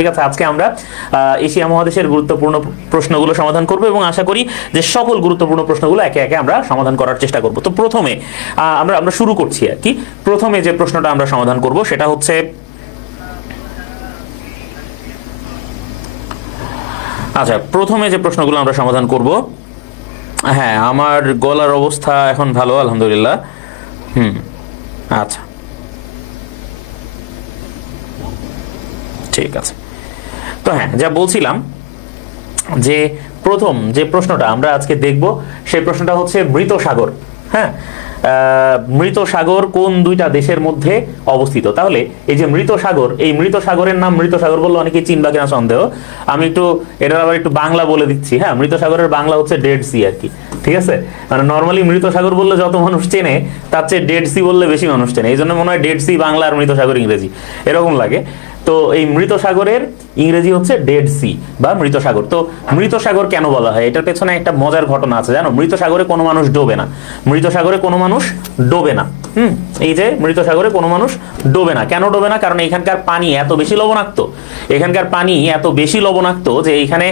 ঠিক আছে, আজকে আমরা এশিয়া মহাদেশের গুরুত্বপূর্ণ প্রশ্নগুলো সমাধান করব এবং আশা করি যে সকল গুরুত্বপূর্ণ প্রশ্নগুলো একে একে আমরা সমাধান করার চেষ্টা করব। তো প্রথমে আমরা শুরু করছি আর কি। প্রথমে যে প্রশ্নটা আমরা সমাধান করব সেটা হচ্ছে প্রথমে যে প্রশ্নগুলো আমরা সমাধান করব, হ্যাঁ আমার গলার অবস্থা এখন ভালো আলহামদুলিল্লাহ। আচ্ছা ঠিক আছে। তো হ্যাঁ, যা বলছিলাম যে প্রথম যে প্রশ্নটা আমরা আজকে দেখব সেই প্রশ্নটা হচ্ছে মৃত সাগর। হ্যাঁ, মৃত সাগর কোন দুইটা দেশের মধ্যে অবস্থিত? তাহলে এই যে মৃত সাগর, এই মৃত সাগরের নাম মৃত সাগর বললে অনেকেই চিনবা কিনা সন্দেহ। আমি একটু এটার আবার একটু বাংলা বলে দিচ্ছি। হ্যাঁ, মৃত সাগরের বাংলা হচ্ছে ডেড সি আর কি। ঠিক আছে, মানে নর্মালি মৃত সাগর বললে যত মানুষ চেনে তার চেয়ে ডেড সি বললে বেশি মানুষ চেনে, এই জন্য মনে হয় ডেড সি বাংলা আর মৃত সাগর ইংরেজি এরকম লাগে। তো এই মৃত সাগরের ইংরেজি হচ্ছে ডেড সি বা মৃত সাগর। তো মৃত সাগর কেন বলা হয়, এটার পেছনে একটা মজার ঘটনা আছে জানো। মৃত সাগরে কোনো মানুষ ডোবে না, মৃত সাগরে কোনো মানুষ ডোবে না। এই যে মৃত সাগরে কোনো মানুষ ডোবে না, কেন ডোবে না? কারণ এখানকার পানি এত বেশি লবণাক্ত, এখানকার পানি এত বেশি লবণাক্ত যে এইখানে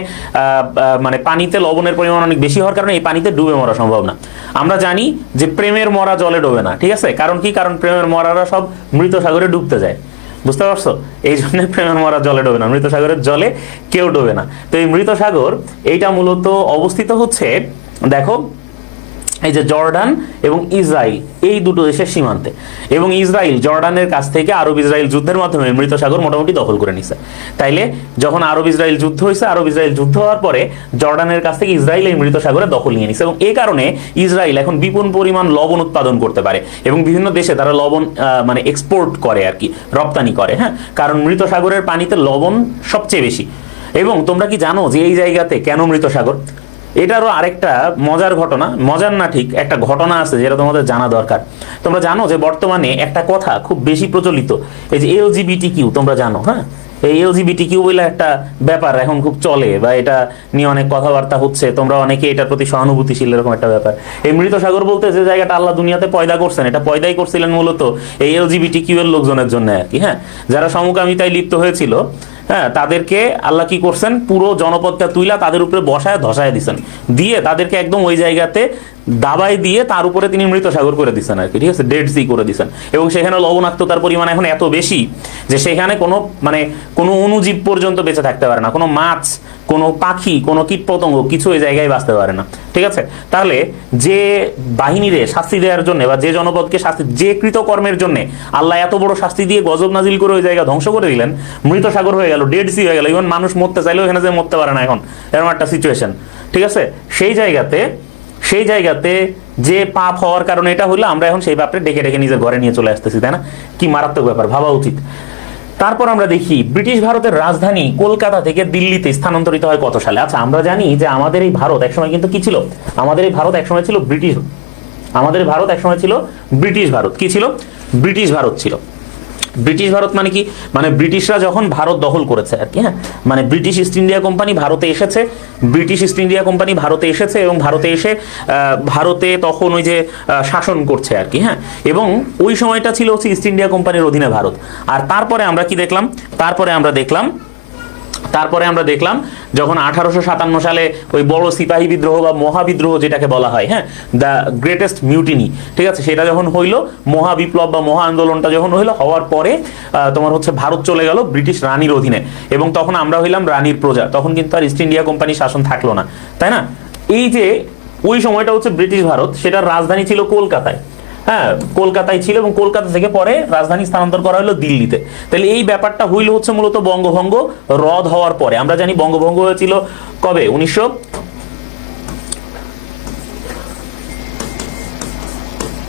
মানে পানিতে লবণের পরিমাণ অনেক বেশি হওয়ার কারণে এই পানিতে ডুবে মরা সম্ভব না। আমরা জানি যে প্রেমের মরা জলে ডোবে না, ঠিক আছে? কারণ কি? কারণ প্রেমের মরারা সব মৃত সাগরে ডুবতে যায়, বুঝতে পারছো? এই জন্য প্রেমের মরা জলে ডোবে না, মৃত সাগরের জলে কেউ ডোবে না। তো এই মৃত সাগর এইটা মূলত অবস্থিত হচ্ছে দেখো এই যে জর্ডান এবং ইসরায়েল এই দুটো দেশের সীমান্তে, এবং ইসরায়েল জর্ডানের কাছ থেকে আরব ইসরায়েল যুদ্ধের মাধ্যমে মৃত সাগর মোটামুটি দখল করে নিছে। তাইলে যখন আরব ইসরায়েল যুদ্ধ হয়েছে, আরব ইসরায়েল যুদ্ধ হওয়ার পরে জর্ডানের কাছ থেকে ইসরায়েল এই মৃত সাগরে দখল নিয়ে নিছে, এবং এই কারণে ইসরায়েল এখন বিপুল পরিমাণ লবণ উৎপাদন করতে পারে এবং বিভিন্ন দেশে তারা লবণ মানে এক্সপোর্ট করে আর কি, রপ্তানি করে। হ্যাঁ, কারণ মৃত সাগরের পানিতে লবণ সবচেয়ে বেশি। এবং তোমরা কি জানো যে এই জায়গাতে কেন মৃত সাগর? এটারও আরেকটা মজার ঘটনা, মজার না ঠিক একটা ঘটনা আছে যেটা তোমাদের জানা দরকার। তোমরা জানো যে বর্তমানে একটা কথা খুব বেশি প্রচলিত, এই যে LGBTQ, তোমরা জানো? হ্যাঁ, এই LGBTQ বলে একটা ব্যাপার এখন খুব চলে, বা এটা নিয়ে অনেক কথাবার্তা হচ্ছে, তোমরা অনেকে এটার প্রতি সহানুভূতিশীল, এরকম একটা ব্যাপার। এই মৃত সাগর বলতে যে জায়গাটা আল্লাহ দুনিয়াতে পয়দা করছেন, এটা পয়দাই করছিলেন মূলত এই LGBTQ এর লোকজনের জন্য আর কি। হ্যাঁ, যারা সমকামিতায় লিপ্ত হয়েছিল, হ্যাঁ, তাদেরকে আল্লাহ কি করছেন, পুরো জনপদটা তুইলা তাদের উপরে বসায় ধসায় দিচ্ছেন, দিয়ে তাদেরকে একদম ওই জায়গাতে দাবাই দিয়ে তার উপরে তিনি মৃত সাগর করে দিচ্ছেন আর কি। ঠিক আছে, ডেড সি করে দিচ্ছেন। এবং সেখানে লবণাক্ততার পরিমাণ এখন এত বেশি যে সেখানে কোনো অণুজীব পর্যন্ত বেঁচে থাকতে পারে না, কোনো মাছ, কোনো পাখি, কোনো কীটপতঙ্গ কিছু ওই জায়গায় বাঁচতে পারে না। ঠিক আছে, তাহলে যে বাহিনীরে শাস্তি দেওয়ার জন্য বা যে জনপদকে শাস্তি, যে কৃতকর্মের জন্য আল্লাহ এত বড় শাস্তি দিয়ে গজব নাজিল করে ওই জায়গা ধ্বংস করে দিলেন, মৃত সাগর হয়ে গেল, ডেড সি হয়ে গেল। ইভেন মানুষ মরতে চাইলেও এখানে যে মরতে পারে না এখন, এরকম একটা সিচুয়েশন। ঠিক আছে, সেই জায়গাতে যে পাপ হওয়ার কারণে এটা হলো, আমরা এখন সেই পাপটা ডেকে ডেকে নিজের ঘরে নিয়ে চলে আসতেছি, তাই না? কি মারাত্মক ব্যাপার, ভাবা উচিত। তারপর আমরা দেখি ব্রিটিশ ভারতের রাজধানী কলকাতা থেকে দিল্লিতে স্থানান্তরিত হয় কত সালে? আচ্ছা, আমরা জানি যে আমাদের এই ভারত একসময় কিন্তু কি ছিল? আমাদের এই ভারত একসময় ছিল ব্রিটিশ, আমাদের ভারত একসময় ছিল ব্রিটিশ ভারত। কি ছিল? ব্রিটিশ ভারত ছিল। ব্রিটিশ ভারত মানে কি? মানে ব্রিটিশরা যখন ভারত দখল করেছে আর কি। হ্যাঁ, মানে ব্রিটিশ ইস্ট ইন্ডিয়া কোম্পানি ভারতে এসেছে, ব্রিটিশ ইস্ট ইন্ডিয়া কোম্পানি ভারতে এসেছে এবং ভারতে এসে ভারতে তখন ওই যে শাসন করছে আর কি। হ্যাঁ, এবং ওই সময়টা ছিল হচ্ছে ইস্ট ইন্ডিয়া কোম্পানির অধীনে ভারত। আর তারপরে আমরা কি দেখলাম? তারপরে আমরা দেখলাম যখন 1857 সালে ওই বড় সিপাহী বিদ্রোহ বা মহাবিদ্রোহ যেটাকে বলা হয়, হ্যাঁ, দ্য গ্রেটেস্ট মিউটিনি, ঠিক আছে, সেটা যখন হইলো, মহাবিপ্লব বা মহা আন্দোলনটা যখন হইলো, হওয়ার পরে তোমার হচ্ছে ভারত চলে গেল ব্রিটিশ রানীর অধীনে, এবং তখন আমরা হইলাম রানীর প্রজা। তখন কিন্তু আর ইস্ট ইন্ডিয়া কোম্পানির শাসন থাকলো না, তাই না? এই যে ওই সময়টা হচ্ছে ব্রিটিশ ভারত, সেটার রাজধানী ছিল কলকাতায়। হ্যাঁ, কলকাতায় ছিল, এবং কলকাতা থেকে পরে রাজধানী স্থানান্তর করা হলো দিল্লিতে। তাহলে এই ব্যাপারটা হইল হচ্ছে মূলত বঙ্গভঙ্গ রদ হওয়ার পরে। আমরা জানি বঙ্গভঙ্গ হয়েছিল কবে?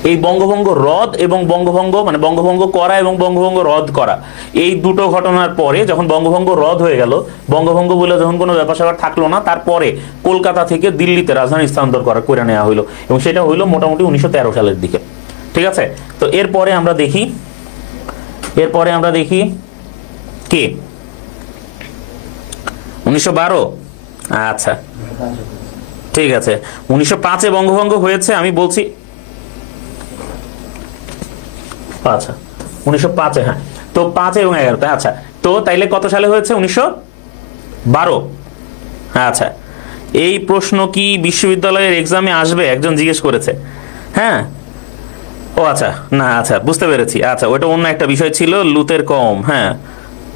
এই বঙ্গভঙ্গ রদ এবং বঙ্গভঙ্গ মানে বঙ্গভঙ্গ করা এবং বঙ্গভঙ্গ রদ করা, এই দুটো ঘটনার পরে যখন বঙ্গভঙ্গ রদ হয়ে গেল, বঙ্গভঙ্গ বলে যখন কোনো ব্যাপার স্যাপার থাকলো না, তারপরে কলকাতা থেকে দিল্লিতে রাজধানী স্থানান্তর করে নেওয়া হইলো, এবং সেটা হইলো মোটামুটি 1913 সালের দিকে। ঠিক আছে, তো এরপরে আমরা দেখি কে 1912। আচ্ছা ঠিক আছে, 1905-এ বঙ্গভঙ্গ হয়েছে, আমি বলছি। আচ্ছা 1905-এ, হ্যাঁ, তো 5 এবং 11-তে। আচ্ছা তো তাইলে কত সালে হয়েছে? 1912। আচ্ছা, এই প্রশ্ন কি বিশ্ববিদ্যালয়ের এক্সামে আসবে একজন জিজ্ঞেস করেছে। হ্যাঁ, ও আচ্ছা, না আচ্ছা বুঝতে পেরেছি। আচ্ছা, ওটা অন্য একটা বিষয় ছিল, লুতের কম। হ্যাঁ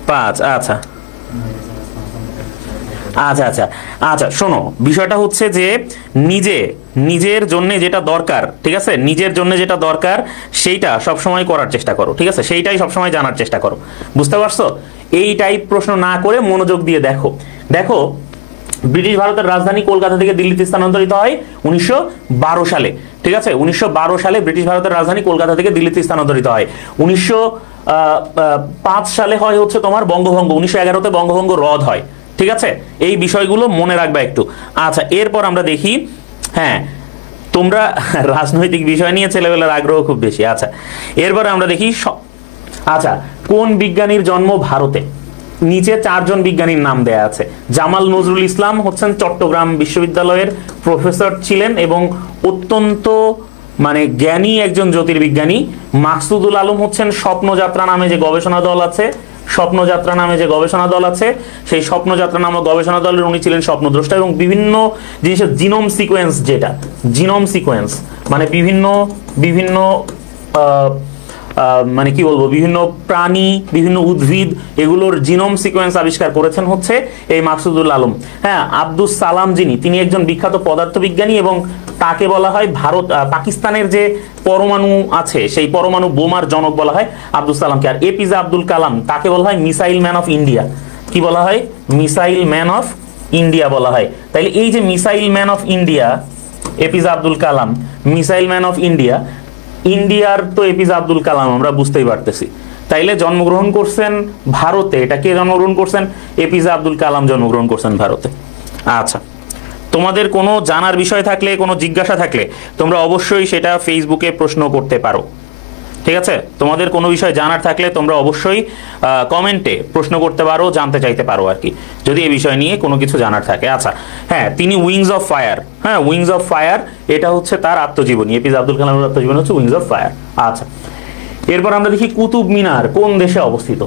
5। আচ্ছা আচ্ছা আচ্ছা আচ্ছা, শোনো, বিষয়টা হচ্ছে যে নিজের জন্য যেটা দরকার, ঠিক আছে, নিজের জন্য যেটা দরকার সেইটা সবসময় করার চেষ্টা করো, ঠিক আছে, সেইটাই সবসময় জানার চেষ্টা করো, বুঝতে পারছো? এই টাইপ প্রশ্ন না করে মনোযোগ দিয়ে দেখো। দেখো, ব্রিটিশ ভারতের রাজধানী কলকাতা থেকে দিল্লিতে স্থানান্তরিত হয় 1912 সালে, ঠিক আছে। 1912 সালে ব্রিটিশ ভারতের রাজধানী কলকাতা থেকে দিল্লিতে স্থানান্তরিত হয়। 1905 সালে হয় হচ্ছে তোমার বঙ্গভঙ্গ। 1911-তে বঙ্গভঙ্গ রদ হয়, ঠিক আছে। এই বিষয়গুলো মনে রাখবা একটু। আচ্ছা, এরপর আমরা দেখি, হ্যাঁ তোমরা রাজনৈতিক বিষয় নিয়ে ছেলেবেলার আগ্রহ খুব বেশি। আচ্ছা, এরপরে আমরা দেখি, আচ্ছা কোন বিজ্ঞানীর জন্ম ভারতে? নিচে 4 জন বিজ্ঞানীর নাম দেয়া আছে। জামাল নজরুল ইসলাম হচ্ছেন চট্টগ্রাম বিশ্ববিদ্যালয়ের প্রফেসর ছিলেন এবং অত্যন্ত মানে জ্ঞানী একজন জ্যোতির্বিজ্ঞানী। মাকসুদুল আলম হচ্ছেন স্বপ্নযাত্রা নামে যে গবেষণা দল আছে, স্বপ্নযাত্রা নামে যে গবেষণা দল আছে, সেই স্বপ্নযাত্রা নামক গবেষণা দলের উনি ছিলেন স্বপ্নদ্রষ্টা এবং বিভিন্ন জিনিসের জিনোম সিকোয়েন্স, যেটা জিনোম সিকোয়েন্স মানে বিভিন্ন মানে কি বলবো, বিভিন্ন প্রাণী, বিভিন্ন উদ্ভিদ, এগুলোর জিনোম সিকোয়েন্স আবিষ্কার করেছেন হচ্ছে এই মাকসুদুল আলম। হ্যাঁ, আব্দুস সালাম তিনি একজন বিখ্যাত পদার্থবিজ্ঞানী এবং তাকে বলা হয় পাকিস্তানের যে পরমাণু আছে সেই পরমাণু বোমার জনক বলা হয় আব্দুস সালামকে। আর এপিজে আব্দুল কালাম, তাকে বলা হয় মিসাইল ম্যান অফ ইন্ডিয়া। কি বলা হয়? মিসাইল ম্যান অফ ইন্ডিয়া বলা হয়। তাইলে এই যে missile man of India APJ Abdul Kalam, missile man of India, ইন্ডিয়ার তো এপিজে আব্দুল কালাম আমরা বুঝতেই পারতেছি। তাইলে জন্মগ্রহণ করছেন ভারতে, এটা কে জন্মগ্রহণ করছেন? এপিজে আব্দুল কালাম জন্মগ্রহণ করছেন ভারতে। আচ্ছা, তোমাদের কোনো জানার বিষয় থাকলে, কোনো জিজ্ঞাসা থাকলে তোমরা অবশ্যই সেটা ফেসবুকে প্রশ্ন করতে পারো, ঠিক আছে। তোমাদের কোনো বিষয় জানার থাকলে তোমরা অবশ্যই কমেন্টে প্রশ্ন করতে পারো, জানতে চাইতে পারো আর কি, যদি এই বিষয় নিয়ে কোনো কিছু জানার থাকে। আচ্ছা, হ্যাঁ তিনি উইংস অফ ফায়ার, হ্যাঁ উইংস অফ ফায়ার এটা হচ্ছে তার আত্মজীবনী, এপিজে আব্দুল কালামের আত্মজীবনী হচ্ছে উইংস অফ ফায়ার। আচ্ছা, এরপর আমরা দেখি কুতুব মিনার কোন দেশে অবস্থিত।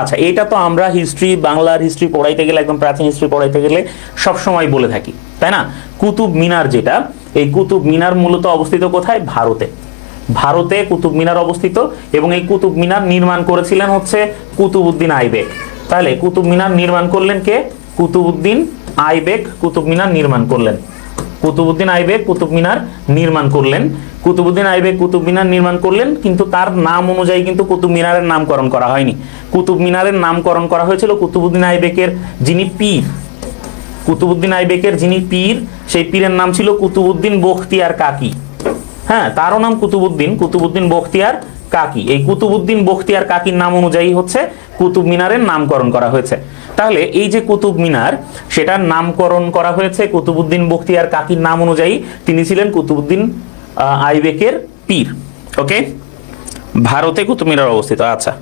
আচ্ছা, এটা তো আমরা হিস্ট্রি, বাংলার হিস্ট্রি পড়াইতে গেলে, একদম প্রাচীন হিস্ট্রি পড়াইতে গেলে সবসময় বলে থাকি, তাই না? কুতুব মিনার যেটা, এই কুতুব মিনার মূলত অবস্থিত কোথায়? ভারতে। ভারতে কুতুব মিনার অবস্থিত এবং এই কুতুব মিনার নির্মাণ করেছিলেন হচ্ছে কুতুবউদ্দিন আইবেক। তাহলে কুতুব মিনার নির্মাণ করলেন কে? কুতুবউদ্দিন আইবেক কুতুব মিনার নির্মাণ করলেন। কুতুবউদ্দিন আইবেক কুতুব মিনার নির্মাণ করলেন। কুতুবউদ্দিন আইবেক কুতুব মিনার নির্মাণ করলেন, কিন্তু তার নাম অনুযায়ী কিন্তু কুতুব মিনারের নামকরণ করা হয়নি। কুতুব মিনারের নামকরণ করা হয়েছিল কুতুবউদ্দিন আইবেকের যিনি পীর, কুতুবউদ্দিন আইবেকের যিনি পীর, সেই পীরের নাম ছিল কুতুবউদ্দিন বখতিয়ার কাকি। হ্যাঁ, তারও নাম কুতুবউদ্দিন বখতিয়ার কাকি। এই কুতুবউদ্দিন বখতিয়ার কাকির নাম অনুযায়ী হচ্ছে কুতুব মিনারের নামকরণ করা হয়েছে। তাহলে এই যে কুতুব মিনার, সেটার নামকরণ করা হয়েছে কুতুবউদ্দিন বখতিয়ার কাকির নাম অনুযায়ী। তিনি ছিলেন কুতুবউদ্দিন আইবেকের পীর। ওকে, ভারতে কুতুব মিনার অবস্থিত। আচ্ছা,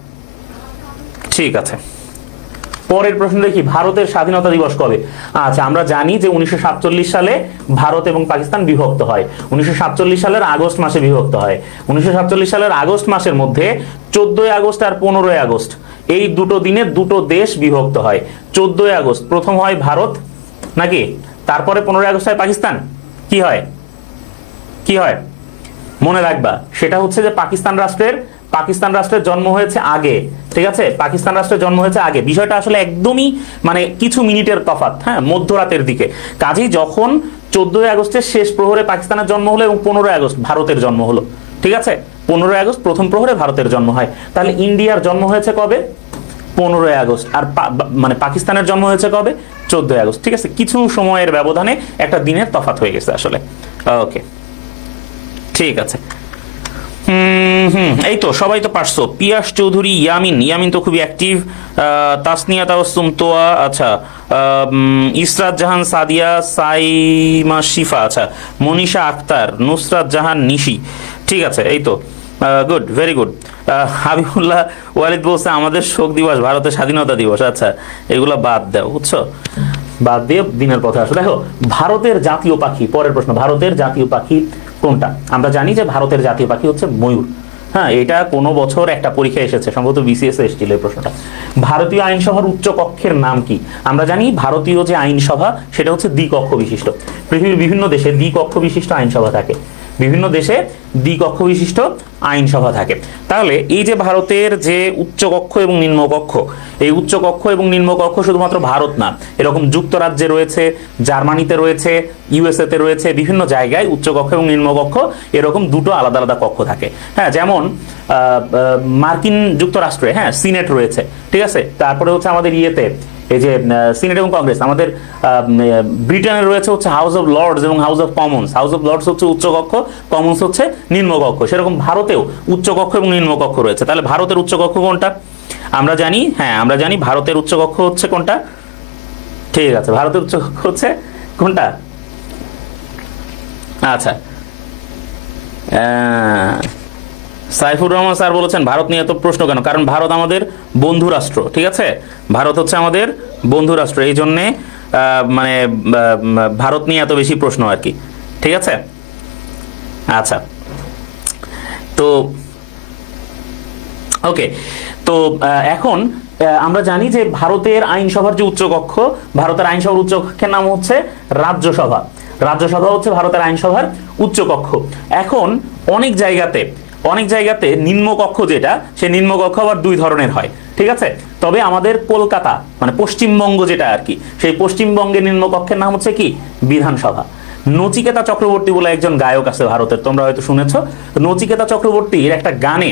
ঠিক আছে। পরের প্রশ্ন দেখি, ভারতের স্বাধীনতা দিবস কবে? আচ্ছা, আমরা জানি যে 1947 সালে ভারত এবং পাকিস্তান বিভক্ত হয়। 1947 সালের আগস্ট মাসে বিভক্ত হয়। 1947 সালের আগস্ট মাসের মধ্যে 14 আগস্ট আর 15 আগস্ট, এই দুটো দিনে দুটো দেশ বিভক্ত হয়। 14 আগস্ট প্রথম হয় ভারত নাকি, তারপরে 15 আগস্ট হয় পাকিস্তান। কি হয়? মনে রাখবা, সেটা হচ্ছে যে পাকিস্তান রাষ্ট্রের জন্ম হয়েছে আগে, ঠিক আছে। পাকিস্তান রাষ্ট্রের জন্ম হয়েছে আগে। বিষয়টা আসলে একদমই মানে কিছু মিনিটের তফাৎ, হ্যাঁ, মধ্যরাতের দিকে। কাজেই যখন 14 আগস্টের শেষ প্রহরে পাকিস্তানের জন্ম হলো এবং 15 আগস্ট ভারতের জন্ম হলো, ঠিক আছে। 15 আগস্ট প্রথম প্রহরে ভারতের জন্ম হয়। তাহলে ইন্ডিয়ার জন্ম হয়েছে কবে? 15 আগস্ট। আর মানে পাকিস্তানের জন্ম হয়েছে কবে? 14 আগস্ট, ঠিক আছে। কিছু সময়ের ব্যবধানে একটা দিনের তফাৎ হয়ে গেছে আসলে। ওকে, ঠিক আছে। এই তো সবাই তো পারছো। পিয়াস চৌধুরী, ইয়ামিন তো খুবই অ্যাক্টিভ। তাসনিয়া তাবাসসুম তোয়া, আচ্ছা ইসরাত জাহান সাদিয়া, সাইমা শিফা, আচ্ছা মনীষা আক্তার, নুসরাত জাহান নিশি, ঠিক আছে। এই তো good, very good. Habibullah Walid বলছে আমাদের শোক দিবস ভারতের স্বাধীনতা দিবস। আচ্ছা, এগুলো বাদ দাও, বুঝছো, বাদ দিয়ে দিনের পথে আসো। দেখো, ভারতের জাতীয় পাখি, পরের প্রশ্ন, ভারতের জাতীয় পাখি কোনটা? আমরা জানি যে ভারতের জাতীয় পাখি হচ্ছে ময়ূর, হ্যাঁ, এটা কোনো বছর একটা পরীক্ষা এসেছে, সম্ভবত বিসিএস এসেছিল এই প্রশ্নটা। ভারতীয় আইনসভার উচ্চ কক্ষের নাম কি? আমরা জানি ভারতীয় যে আইনসভা সেটা হচ্ছে দ্বিকক্ষ বিশিষ্ট। পৃথিবীর বিভিন্ন দেশে দ্বিকক্ষ বিশিষ্ট আইনসভা থাকে, বিভিন্ন দেশে দ্বিকক্ষ বিশিষ্ট আইনসভা থাকে। তাহলে এই যে ভারতের যে উচ্চকক্ষ এবং নিম্নকক্ষ, এই উচ্চকক্ষ এবং নিম্নকক্ষ শুধুমাত্র ভারত না, এরকম যুক্তরাজ্যে রয়েছে, জার্মানিতে রয়েছে, ইউএসএতে রয়েছে, বিভিন্ন জায়গায় উচ্চকক্ষ এবং নিম্নকক্ষ এরকম দুটো আলাদা আলাদা কক্ষ থাকে। হ্যাঁ, যেমন মার্কিন যুক্তরাষ্ট্রে হ্যাঁ সিনেট রয়েছে, ঠিক আছে। তারপরে হচ্ছে আমাদের ইয়েতে এই যে সিনেট এবং কংগ্রেস, আমাদের ব্রিটেনে রয়েছে হচ্ছে হাউস অফ লর্ডস এবং House of Commons. House of Lords হচ্ছে উচ্চকক্ষ, কমন্স হচ্ছে নিম্নকক্ষ। সেরকম ভারতেও উচ্চকক্ষ এবং নিম্নকক্ষ রয়েছে। তাহলে ভারতের উচ্চকক্ষ কোনটা? আমরা জানি, হ্যাঁ আমরা জানি ভারতের উচ্চকক্ষ হচ্ছে কোনটা? ঠিক আছে, ভারতের উচ্চকক্ষ হচ্ছে কোনটা? আচ্ছা, সাইফুর রহমান স্যার বলেছেন ভারত নিয়ে এত প্রশ্ন কেন? কারণ ভারত আমাদের বন্ধু রাষ্ট্র, ঠিক আছে। ভারত হচ্ছে আমাদের বন্ধু রাষ্ট্র, এই জন্যে মানে ভারত নিয়ে এত বেশি প্রশ্ন আর কি, ঠিক আছে। আচ্ছা, তো ওকে, তো এখন আমরা জানি যে ভারতের আইনসভার যে উচ্চকক্ষ, ভারতের আইনসভার উচ্চকক্ষের নাম হচ্ছে রাজ্যসভা। রাজ্যসভা হচ্ছে ভারতের আইনসভার উচ্চকক্ষ। এখন অনেক জায়গাতে নিম্নকক্ষ যেটা, সে নিম্নকক্ষ আবার দুই ধরনের হয়, ঠিক আছে। তবে আমাদের কলকাতা মানে পশ্চিমবঙ্গ যেটা আর কি, সেই পশ্চিমবঙ্গের নিম্নকক্ষের নাম হচ্ছে কি? বিধানসভা। নচিকেতা চক্রবর্তী বলে একজন গায়ক আছে ভারতের, তোমরা হয়তো শুনেছ। নচিকেতা চক্রবর্তীর একটা গানে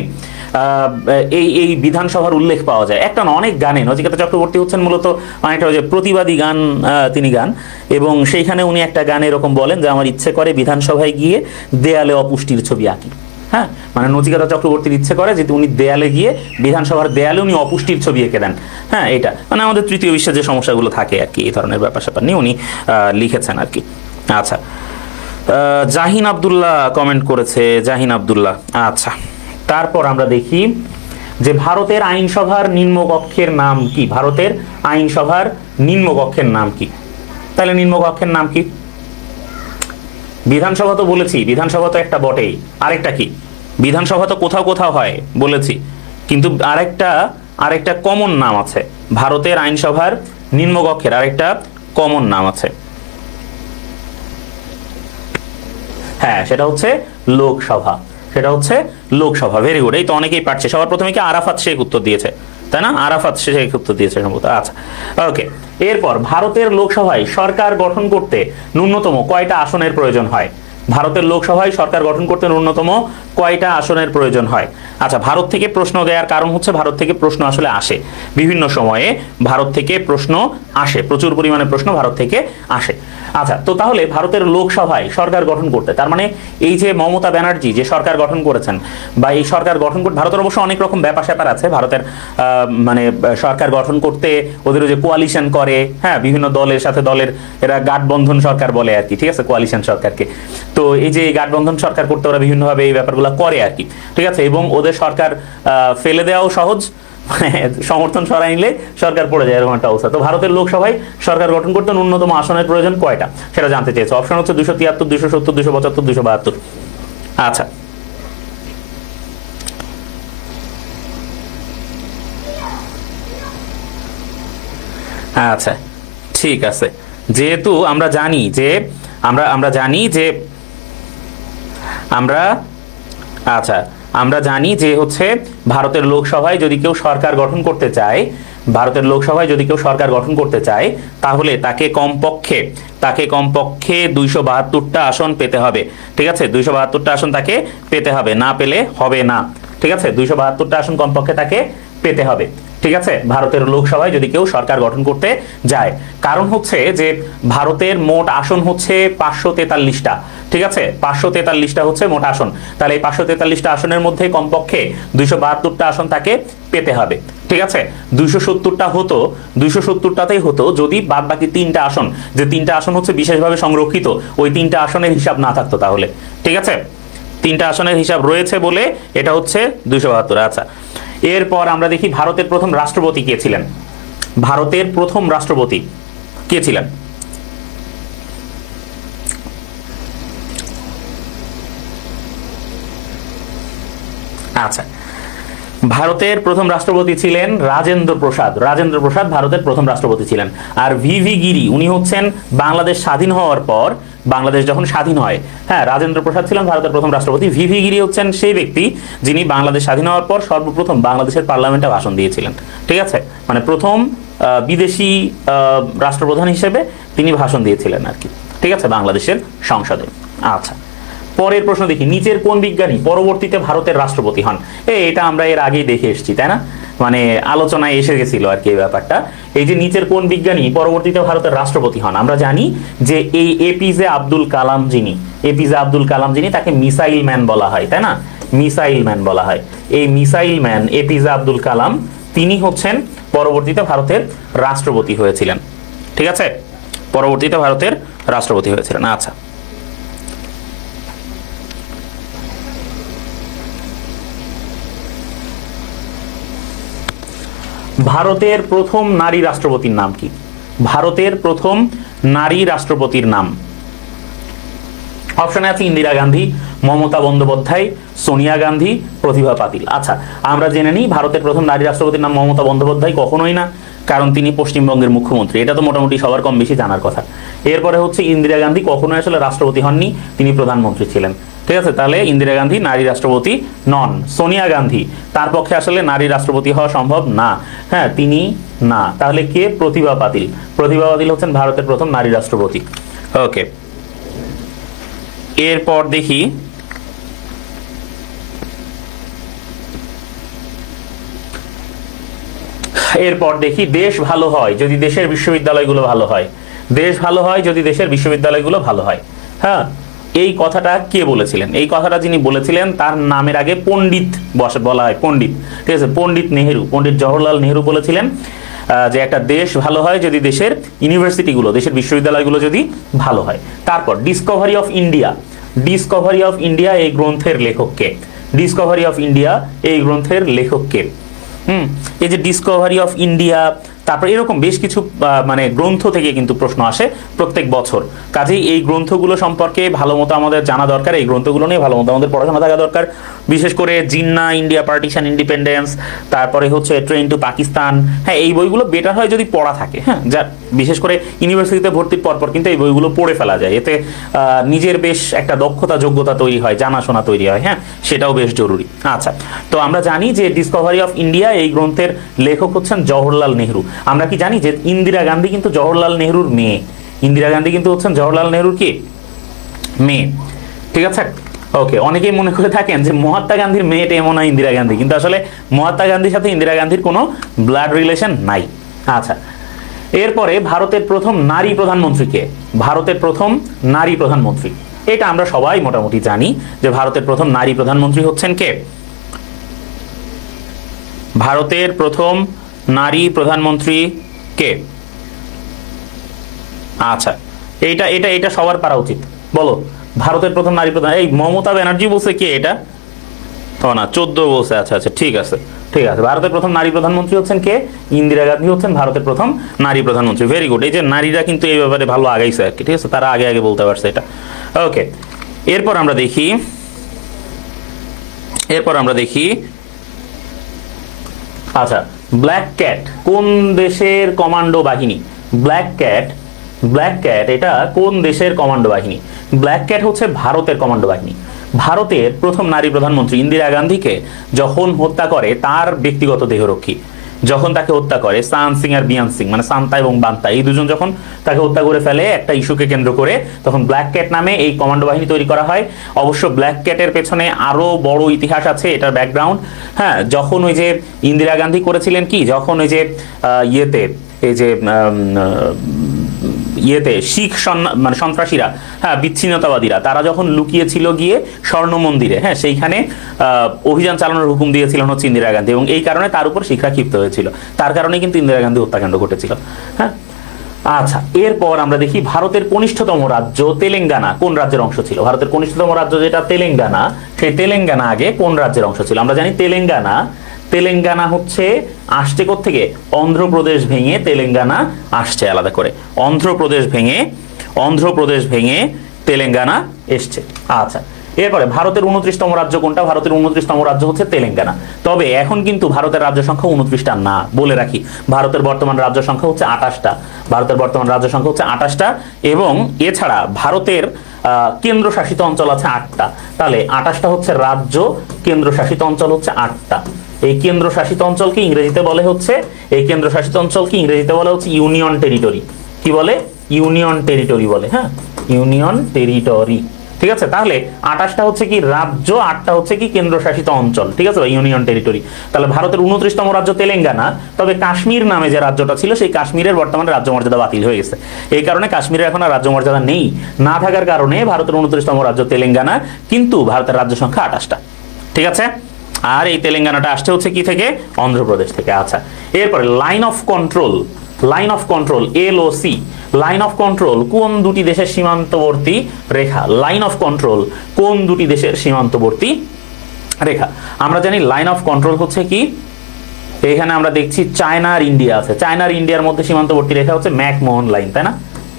এই বিধানসভার উল্লেখ পাওয়া যায়। একটা না, অনেক গানে নচিকেতা চক্রবর্তী হচ্ছেন মূলত অনেকটা যে প্রতিবাদী গান তিনি গান, এবং সেইখানে উনি একটা গানে এরকম বলেন যে আমার ইচ্ছে করে বিধানসভায় গিয়ে দেয়ালে অপুষ্টির ছবি আঁকি। হ্যাঁ, মানে নচিকেতা চক্রবর্তীর ইচ্ছে করে যে উনি দেয়ালে গিয়ে, বিধানসভার দেয়ালে উনি অপুষ্টির ছবি এঁকে দেন। হ্যাঁ, এটা মানে আমাদের তৃতীয় বিশ্বের যে সমস্যাগুলো থাকে আর কি, এই ধরনের ব্যাপার স্যাপার নিয়ে উনি লিখেছেন আর কি। আচ্ছা, জাহিন আব্দুল্লাহ কমেন্ট করেছে, জাহিন আব্দুল্লাহ। আচ্ছা, তারপর আমরা দেখি যে ভারতের আইনসভার নিম্নকক্ষের নাম কি? ভারতের আইনসভার নিম্নকক্ষের নাম কি? তাহলে নিম্নকক্ষের নাম কি? বিধানসভা তো বলেছি, বিধানসভা তো একটা বটেই। আরেকটা কি? বিধানসভা তো কোথাও কোথাও হয় বলেছি, কিন্তু আরেকটা কমন নাম আছে। ভারতের আইনসভার নিম্নকক্ষের আরেকটা কমন নাম আছে, হ্যাঁ সেটা হচ্ছে লোকসভা। সেটা হচ্ছে লোকসভা। ভেরি গুড, এই তো অনেকেই পারছে। সবার প্রথমে কি আরাফাত শেখ উত্তর দিয়েছে, তাই না? আরাফাত শেখ উত্তর দিয়েছে সম্ভবত। আচ্ছা, ওকে। এরপর ভারতের লোকসভায় সরকার গঠন করতে ন্যূনতম কয়টা আসনের প্রয়োজন হয়? ভারতের লোকসভায় সরকার গঠন করতে ন্যূনতম কয়টা আসনের প্রয়োজন হয়? আচ্ছা, ভারত থেকে প্রশ্ন দেওয়ার কারণ হচ্ছে ভারত থেকে প্রশ্ন আসলে আসে বিভিন্ন সময়ে, ভারত থেকে প্রশ্ন আসে, প্রচুর পরিমাণে প্রশ্ন ভারত থেকে আসে। আচ্ছা, তো তাহলে ভারতের লোকসভায় সরকার গঠন করতে, তার মানে এই যে মমতা ব্যানার্জি যে সরকার গঠন করেছেন, বা এই সরকার গঠন করতে, ভারতের অবশ্য অনেক রকম ব্যাপার স্যাপার আছে। ভারতের মানে সরকার গঠন করতে ওদের যে কোয়ালিশন করে, হ্যাঁ বিভিন্ন দলের সাথে, দলের এরা গাঠবন্ধন সরকার বলে আর কি, ঠিক আছে, কোয়ালিশন সরকারকে। তো এই যে গাঠবন্ধন সরকার করতে ওরা বিভিন্নভাবে এই ব্যাপারগুলো করে আর কি, ঠিক আছে। এবং ওদের সরকার ফেলে দেওয়াও সহজ, সমর্থন সরাই নিলে সরকার পড়ে যায়, এরকম একটা অবস্থা। তো ভারতের লোকসভায় সরকার গঠন করতে ন্যূনতম আসনের প্রয়োজন কয়টা সেটা জানতে চেয়েছে। অপশন হচ্ছে 273, 270, 275, 272। আচ্ছা, আচ্ছা ঠিক আছে। যেহেতু আমরা জানি যে আমরা জানি যে হচ্ছে ভারতের লোকসভায় যদি কেউ সরকার গঠন করতে চায়, তাহলে তাকে কমপক্ষে 272টা আসন পেতে হবে, ঠিক আছে। 272টা আসন তাকে পেতে হবে, না পেলে হবে না, ঠিক আছে। 272টা আসন কমপক্ষে তাকে পেতে হবে, ঠিক আছে, ভারতের লোকসভায় যদি কেউ সরকার গঠন করতে যায়। কারণ হচ্ছে যে ভারতের মোট আসন হচ্ছে 543টা, ঠিক আছে। 543টা হচ্ছে মোট আসন। তাহলে এই 543টা আসনের মধ্যে কমপক্ষে 272টা আসন তাকে পেতে হবে, ঠিক আছে। 270টাতেই হতো যদি বাদ বাকি 3টা আসন, যে 3টা আসন হচ্ছে বিশেষভাবে সংরক্ষিত, ওই 3টা আসনের হিসাব না থাকতো তাহলে, ঠিক আছে। 3টা আসনের হিসাব রয়েছে বলে এটা হচ্ছে 272। আচ্ছা, এরপর আমরা দেখি ভারতের প্রথম রাষ্ট্রপতি কে ছিলেন? ভারতের প্রথম রাষ্ট্রপতি কে ছিলেন? আচ্ছা, ভারতের প্রথম রাষ্ট্রপতি ছিলেন রাজেন্দ্র প্রসাদ। রাজেন্দ্র প্রসাদ ভারতের প্রথম রাষ্ট্রপতি ছিলেন। আর ভিভি গিরি উনি হচ্ছেন বাংলাদেশ স্বাধীন হওয়ার পর, বাংলাদেশ যখন স্বাধীন হয়, হ্যাঁ, রাজেন্দ্র প্রসাদ ছিলেন ভারতের প্রথম রাষ্ট্রপতি। ভিভি গিরি হচ্ছেন সেই ব্যক্তি যিনি বাংলাদেশ স্বাধীন হওয়ার পর সর্বপ্রথম বাংলাদেশের পার্লামেন্টে ভাষণ দিয়েছিলেন। ঠিক আছে, মানে প্রথম বিদেশি রাষ্ট্রপ্রধান হিসেবে তিনি ভাষণ দিয়েছিলেন আর কি। ঠিক আছে, বাংলাদেশের সংসদে। আচ্ছা, পরের প্রশ্ন দেখি, নিচের কোন বিজ্ঞানী পরবর্তীতে ভারতের রাষ্ট্রপতি হন? এটা আমরা এর আগেই দেখে এসেছি, তাই না? মানে আলোচনায় এসে গেছিল আর কি এই ব্যাপারটা। এই যে নিচের কোন বিজ্ঞানী পরবর্তীতে ভারতের রাষ্ট্রপতি হন, আমরা জানি যে এই এপিজে আব্দুল কালাম যিনি, এপিজে আব্দুল কালাম যিনি, তাকে মিসাইল ম্যান বলা হয়, তাই না? মিসাইল ম্যান বলা হয়। এই missile man APJ Abdul Kalam তিনি হচ্ছেন পরবর্তীতে ভারতের রাষ্ট্রপতি হয়েছিলেন। ঠিক আছে, পরবর্তীতে ভারতের রাষ্ট্রপতি হয়েছিলেন। আচ্ছা, ভারতের প্রথম নারী রাষ্ট্রপতির নাম কি? ভারতের প্রথম নারী রাষ্ট্রপতির নাম অপশনে আছে ইন্দিরা গান্ধী, মমতা বন্দ্যোপাধ্যায়, সোনিয়া গান্ধী, প্রতিভা পাতিল। আচ্ছা, আমরা জেনে নিই ভারতের প্রথম নারী রাষ্ট্রপতির নাম মমতা বন্দ্যোপাধ্যায় কখনোই না, কারণ তিনি পশ্চিমবঙ্গের মুখ্যমন্ত্রী। এটা তো মোটামুটি সবার কম বেশি জানার কথা। এরপরে হচ্ছে ইন্দিরা গান্ধী কখনোই আসলে রাষ্ট্রপতি হননি, তিনি প্রধানমন্ত্রী ছিলেন। ঠিক আছে, তাহলে ইন্দিরা গান্ধী নারী রাষ্ট্রপতি নন। সোনিয়া গান্ধী, তার পক্ষে আসলে নারী রাষ্ট্রপতি হওয়া সম্ভব না, হ্যাঁ, তিনি না। তাহলে কে? প্রতিভা পাতিল। প্রতিভা পাতিল হচ্ছেন ভারতের প্রথম নারী রাষ্ট্রপতি। ওকে, এরপর দেখি দেশ ভালো হয় যদি দেশের বিশ্ববিদ্যালয়গুলো ভালো হয়। দেশ ভালো হয় যদি দেশের বিশ্ববিদ্যালয়গুলো ভালো হয়। হ্যাঁ, এই কথাটা কে বলেছিলেন? এই কথাটা যিনি বলেছিলেন তার নামের আগে পণ্ডিত বলা হয়, পণ্ডিত। ঠিক আছে, পণ্ডিত নেহেরু, পণ্ডিত জওহরলাল নেহেরু বলেছিলেন যে একটা দেশ ভালো হয় যদি দেশের ইউনিভার্সিটিগুলো, দেশের বিশ্ববিদ্যালয়গুলো যদি ভালো হয়। তারপর Discovery of India, Discovery of India এই গ্রন্থের লেখককে? ডিসকভারি অফ ইন্ডিয়া এই গ্রন্থের লেখককে? এই যে ডিসকভারি অফ ইন্ডিয়া, তারপর এরকম বেশ কিছু মানে গ্রন্থ থেকে কিন্তু প্রশ্ন আসে প্রত্যেক বছর। কাজেই এই গ্রন্থগুলো সম্পর্কে ভালো মতো আমাদের জানা দরকার, এই গ্রন্থগুলো নিয়ে ভালো মতো আমাদের পড়াশোনা থাকা দরকার। বিশেষ করে জিন্না, ইন্ডিয়া পার্টিশন ইন্ডিপেন্ডেন্স, তারপরে হচ্ছে ট্রেন টু পাকিস্তান। হ্যাঁ, এই বইগুলো বেটার হয় যদি পড়া থাকে। হ্যাঁ, যা বিশেষ করে ইউনিভার্সিটিতে ভর্তির পরপর কিন্তু এই বইগুলো পড়ে ফেলা যায়, এতে নিজের বেশ একটা দক্ষতা যোগ্যতা তৈরি হয়, জানাশোনা তৈরি হয়। হ্যাঁ, সেটাও বেশ জরুরি। আচ্ছা, তো আমরা জানি যে ডিসকভারি অফ ইন্ডিয়া এই গ্রন্থের লেখক হচ্ছেন জওহরলাল নেহরু। আমরা কি জানি যে ইন্দিরা গান্ধী কিন্তু জওহরলাল নেহরুর মেয়ে? ইন্দিরা গান্ধী কিন্তু হচ্ছেন জওহরলাল নেহরুর কি মেয়ে। ঠিক আছে, ওকে। অনেকেই মনে করে থাকেন যে মহাত্মা গান্ধীর মেয়েটা এমন হয় ইন্দিরা গান্ধী, কিন্তু আসলে মহাত্মা গান্ধীর সাথে ইন্দিরা গান্ধীর কোনো ব্লাড রিলেশন নাই। আচ্ছা, এরপরে ভারতের প্রথম নারী প্রধানমন্ত্রী কে? ভারতের প্রথম নারী প্রধানমন্ত্রী, এটা আমরা সবাই মোটামুটি জানি যে ভারতের প্রথম নারী প্রধানমন্ত্রী হচ্ছেন কে? ভারতের প্রথম নারী প্রধানমন্ত্রী কে? আচ্ছা, এটা এটা এটা সবার পারা উচিত। বলো, ভারতের প্রথম নারী প্রধান, এই মমতা ব্যানার্জি বলছে কে এটা? তো না, 14 বলছে। আচ্ছা আচ্ছা, ঠিক আছে ঠিক আছে। ভারতের প্রথম নারী প্রধানমন্ত্রী হচ্ছেন কে? ইন্দিরা গান্ধী হচ্ছেন ভারতের প্রথম নারী প্রধানমন্ত্রী। Very good. এই যে নারীরা কিন্তু এই ব্যাপারে ভালো আগাইছে আর কি। ঠিক আছে, তারা আগে আগে বলতে পারছে এটা। ওকে, এরপর আমরা দেখি আচ্ছা, ব্ল্যাক ক্যাট কোন দেশের কমান্ডো বাহিনী? ব্ল্যাক ক্যাট এটা কোন দেশের কমান্ডো বাহিনী? ব্ল্যাক ক্যাট হচ্ছে ভারতের কমান্ডো বাহিনী। ভারতের প্রথম নারী প্রধানমন্ত্রী ইন্দিরা গান্ধীকে যখন হত্যা করে তার ব্যক্তিগত দেহরক্ষী, যখন তাকে হত্যা করে সান সিং আর বিয়ান সিং, মানে সান্তা এবং বান্তা, এই দুজন যখন তাকে হত্যা করে ফেলে একটা ইস্যুকে কেন্দ্র করে, তখন ব্ল্যাক ক্যাট নামে এই কমান্ডো বাহিনী তৈরি করা হয়। অবশ্য ব্ল্যাক ক্যাটের পেছনে আরো বড় ইতিহাস আছে, এটার ব্যাকগ্রাউন্ড। হ্যাঁ, যখন ওই যে ইন্দিরা গান্ধী করেছিলেন কি, যখন ওই যে শিখ মানে সন্ত্রাসীরা, হ্যাঁ, বিচ্ছিন্নতাবাদীরা, তারা যখন লুকিয়েছিল গিয়ে স্বর্ণ মন্দিরে, হ্যাঁ, সেইখানে অভিযান চালানোর হুকুম দিয়েছিলেন হচ্ছে ইন্দিরা গান্ধী, এবং এই কারণে তার উপর শিখরা ক্ষিপ্ত হয়েছিল। তার কারণে কিন্তু ইন্দিরা গান্ধী হত্যাকাণ্ড ঘটেছিল। হ্যাঁ, আচ্ছা, এরপর আমরা দেখি ভারতের কনিষ্ঠতম রাজ্য তেলেঙ্গানা কোন রাজ্যের অংশ ছিল? ভারতের কনিষ্ঠতম রাজ্য যেটা তেলেঙ্গানা, সেই তেলেঙ্গানা আগে কোন রাজ্যের অংশ ছিল? আমরা জানি তেলেঙ্গানা হচ্ছে আসছে কোত্থেকে? অন্ধ্রপ্রদেশ ভেঙে তেলেঙ্গানা আসছে আলাদা করে। অন্ধ্রপ্রদেশ ভেঙে তেলেঙ্গানা এসছে। আচ্ছা, এরপরে ভারতের 29তম রাজ্য কোনটা? ভারতের 29তম রাজ্য হচ্ছে তেলেঙ্গানা। তবে এখন কিন্তু ভারতের রাজ্য সংখ্যা 29টা না, বলে রাখি। ভারতের বর্তমান রাজ্য সংখ্যা হচ্ছে 28টা। ভারতের বর্তমান রাজ্য সংখ্যা হচ্ছে 28টা, এবং এছাড়া ভারতের কেন্দ্রশাসিত অঞ্চল আছে 8টা। তাহলে 28টা হচ্ছে রাজ্য, কেন্দ্রশাসিত অঞ্চল হচ্ছে 8টা। এই কেন্দ্রশাসিত অঞ্চলকে ইংরেজিতে বলে হচ্ছে ইউনিয়ন টেরিটরি। কি বলে? ইউনিয়ন টেরিটরি বলে। হ্যাঁ, ইউনিয়ন টেরিটরি। ঠিক আছে, তাহলে 28টা হচ্ছে কি রাজ্য, 8টা হচ্ছে কি কেন্দ্রশাসিত অঞ্চল। ঠিক আছে, ইউনিয়ন টেরিটরি। তাহলে ভারতের 29তম রাজ্য তেলেঙ্গানা, তবে কাশ্মীর নামে যে রাজ্যটা ছিল সেই কাশ্মীরের বর্তমানে রাজ্য মর্যাদা বাতিল হয়ে গেছে। এই কারণে কাশ্মীরের এখন আর রাজ্য মর্যাদা নেই। না থাকার কারণে ভারতের 29তম রাজ্য তেলেঙ্গানা, কিন্তু ভারতের রাজ্য সংখ্যা 28টা। ঠিক আছে, আর এই তেলেঙ্গানাটা আসছে হচ্ছে কি থেকে? অন্ধ্রপ্রদেশ থেকে। আচ্ছা, এরপরে line of control, LOC, line of control কোন দুটি দেশের সীমান্তবর্তী রেখা? লাইন অফ কন্ট্রোল কোন দুটি দেশের সীমান্তবর্তী রেখা? আমরা জানি লাইন অফ কন্ট্রোল হচ্ছে কি, এখানে আমরা দেখছি চায়না আর ইন্ডিয়া আছে। চায়না আর ইন্ডিয়ার মধ্যে সীমান্তবর্তী রেখা হচ্ছে ম্যাকমোহন লাইন, তাই না?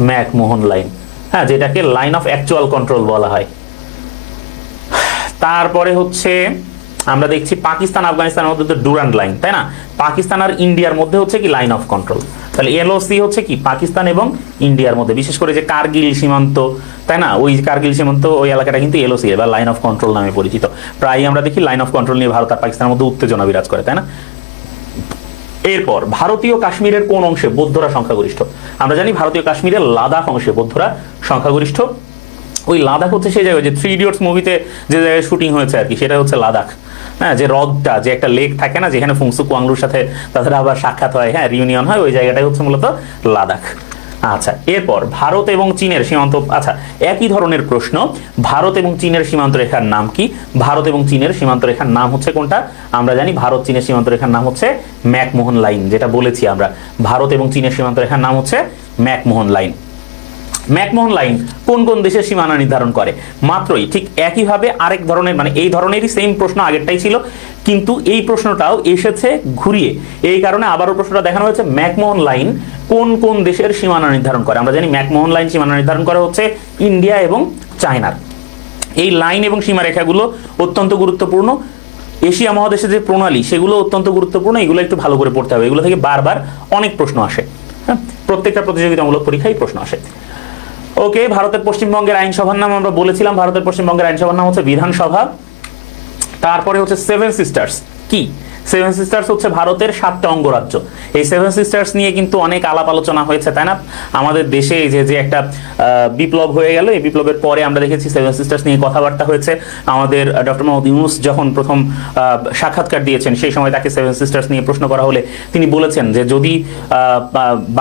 ম্যাকমোহন লাইন, হ্যাঁ, যেটাকে লাইন অফ অ্যাকচুয়াল কন্ট্রোল বলা হয়। তারপরে হচ্ছে আমরা দেখছি পাকিস্তান আফগানিস্তানের মধ্যে তো ডুরান্ড লাইন, তাই না? পাকিস্তান আর ইন্ডিয়ার মধ্যে হচ্ছে কি লাইন অফ কন্ট্রোল। তাহলে LOC হচ্ছে কি পাকিস্তান এবং ইন্ডিয়ার মধ্যে, বিশেষ করে যে কার্গিল সীমান্ত, তাই না? ওই কার্গিল সীমান্ত, ওই এলাকাটা কিন্তু LOC বা লাইন অফ কন্ট্রোল নামে পরিচিত। প্রায় আমরা দেখি লাইন অফ কন্ট্রোল নিয়ে ভারত আর পাকিস্তানের মধ্যে উত্তেজনা বিরাজ করে, তাই না? এরপর ভারতীয় কাশ্মীরের কোন অংশে বৌদ্ধরা সংখ্যাগরিষ্ঠ? আমরা জানি ভারতীয় কাশ্মীরের লাদাখ অংশে বৌদ্ধরা সংখ্যাগরিষ্ঠ। ওই লাদাখ হচ্ছে সেই জায়গায় যে 3 ইডিয়টস মুভিতে যে জায়গায় শুটিং হয়েছে আর কি, সেটা হচ্ছে লাদাখ। হ্যাঁ, যে হ্রদটা, যে একটা লেক থাকে না, যেখানে ফুংসুক ওয়াংলুর সাথে তাদের আবার সাক্ষাৎ হয়, হ্যাঁ, রিউনিয়ন হয়, ওই জায়গাটাই হচ্ছে মূলত লাদাখ। আচ্ছা, এরপর ভারত এবং চীনের সীমান্ত। আচ্ছা, একই ধরনের প্রশ্ন, ভারত এবং চীনের সীমান্ত রেখার নাম কি? ভারত এবং চীনের সীমান্ত রেখার নাম হচ্ছে কোনটা? আমরা জানি ভারত চীনের সীমান্ত রেখার নাম হচ্ছে ম্যাকমোহন লাইন, যেটা বলেছি আমরা। ভারত এবং চীনের সীমান্ত রেখার নাম হচ্ছে ম্যাকমোহন লাইন। ম্যাকমোহন লাইন কোন কোন দেশের সীমানা নির্ধারণ করে? মাত্রই ঠিক একইভাবে আরেক ধরনের, মানে এই ধরনেরই সেম প্রশ্ন আগেরটাই ছিল, কিন্তু এই প্রশ্নটাও এসেছে ঘুরিয়ে। এই কারণে আবারও প্রশ্নটা দেখানো হয়েছে, ম্যাকমোহন লাইন কোন কোন দেশের সীমানা নির্ধারণ করে? আমরা জানি ম্যাকমোহন লাইন সীমানা নির্ধারণ করা হচ্ছে ইন্ডিয়া এবং চায়নার। এই লাইন এবং সীমারেখাগুলো অত্যন্ত গুরুত্বপূর্ণ। এশিয়া মহাদেশে যে প্রণালী, সেগুলো অত্যন্ত গুরুত্বপূর্ণ। এগুলো একটু ভালো করে পড়তে হবে, এগুলো থেকে বারবার অনেক প্রশ্ন আসে। হ্যাঁ, প্রত্যেকটা প্রতিযোগিতামূলক পরীক্ষায় প্রশ্ন আসে। ওকে, ভারতের পশ্চিমবঙ্গের আইনসভার নাম আমরা বলেছিলাম। ভারতের পশ্চিমবঙ্গের আইনসভার নাম হচ্ছে বিধানসভা। তারপরে হচ্ছে 7 সিস্টার্স। কি 7 সিস্টার্স? হচ্ছে ভারতের 7টা অঙ্গরাজ্য। এই 7 সিস্টার্স নিয়ে কিন্তু অনেক আলাপ আলোচনা হয়েছে, তাই না? আমাদের দেশে যে একটা বিপ্লব হয়ে গেল, এই বিপ্লবের পরে আমরা দেখেছি 7 সিস্টার্স নিয়ে কথাবার্তা হয়েছে। আমাদের ডক্টর মোহাম্মদ ইউনূস যখন প্রথম সাক্ষাৎকার দিয়েছেন, সেই সময় তাকে 7 সিস্টার্স নিয়ে প্রশ্ন করা হলে তিনি বলেছেন যে যদি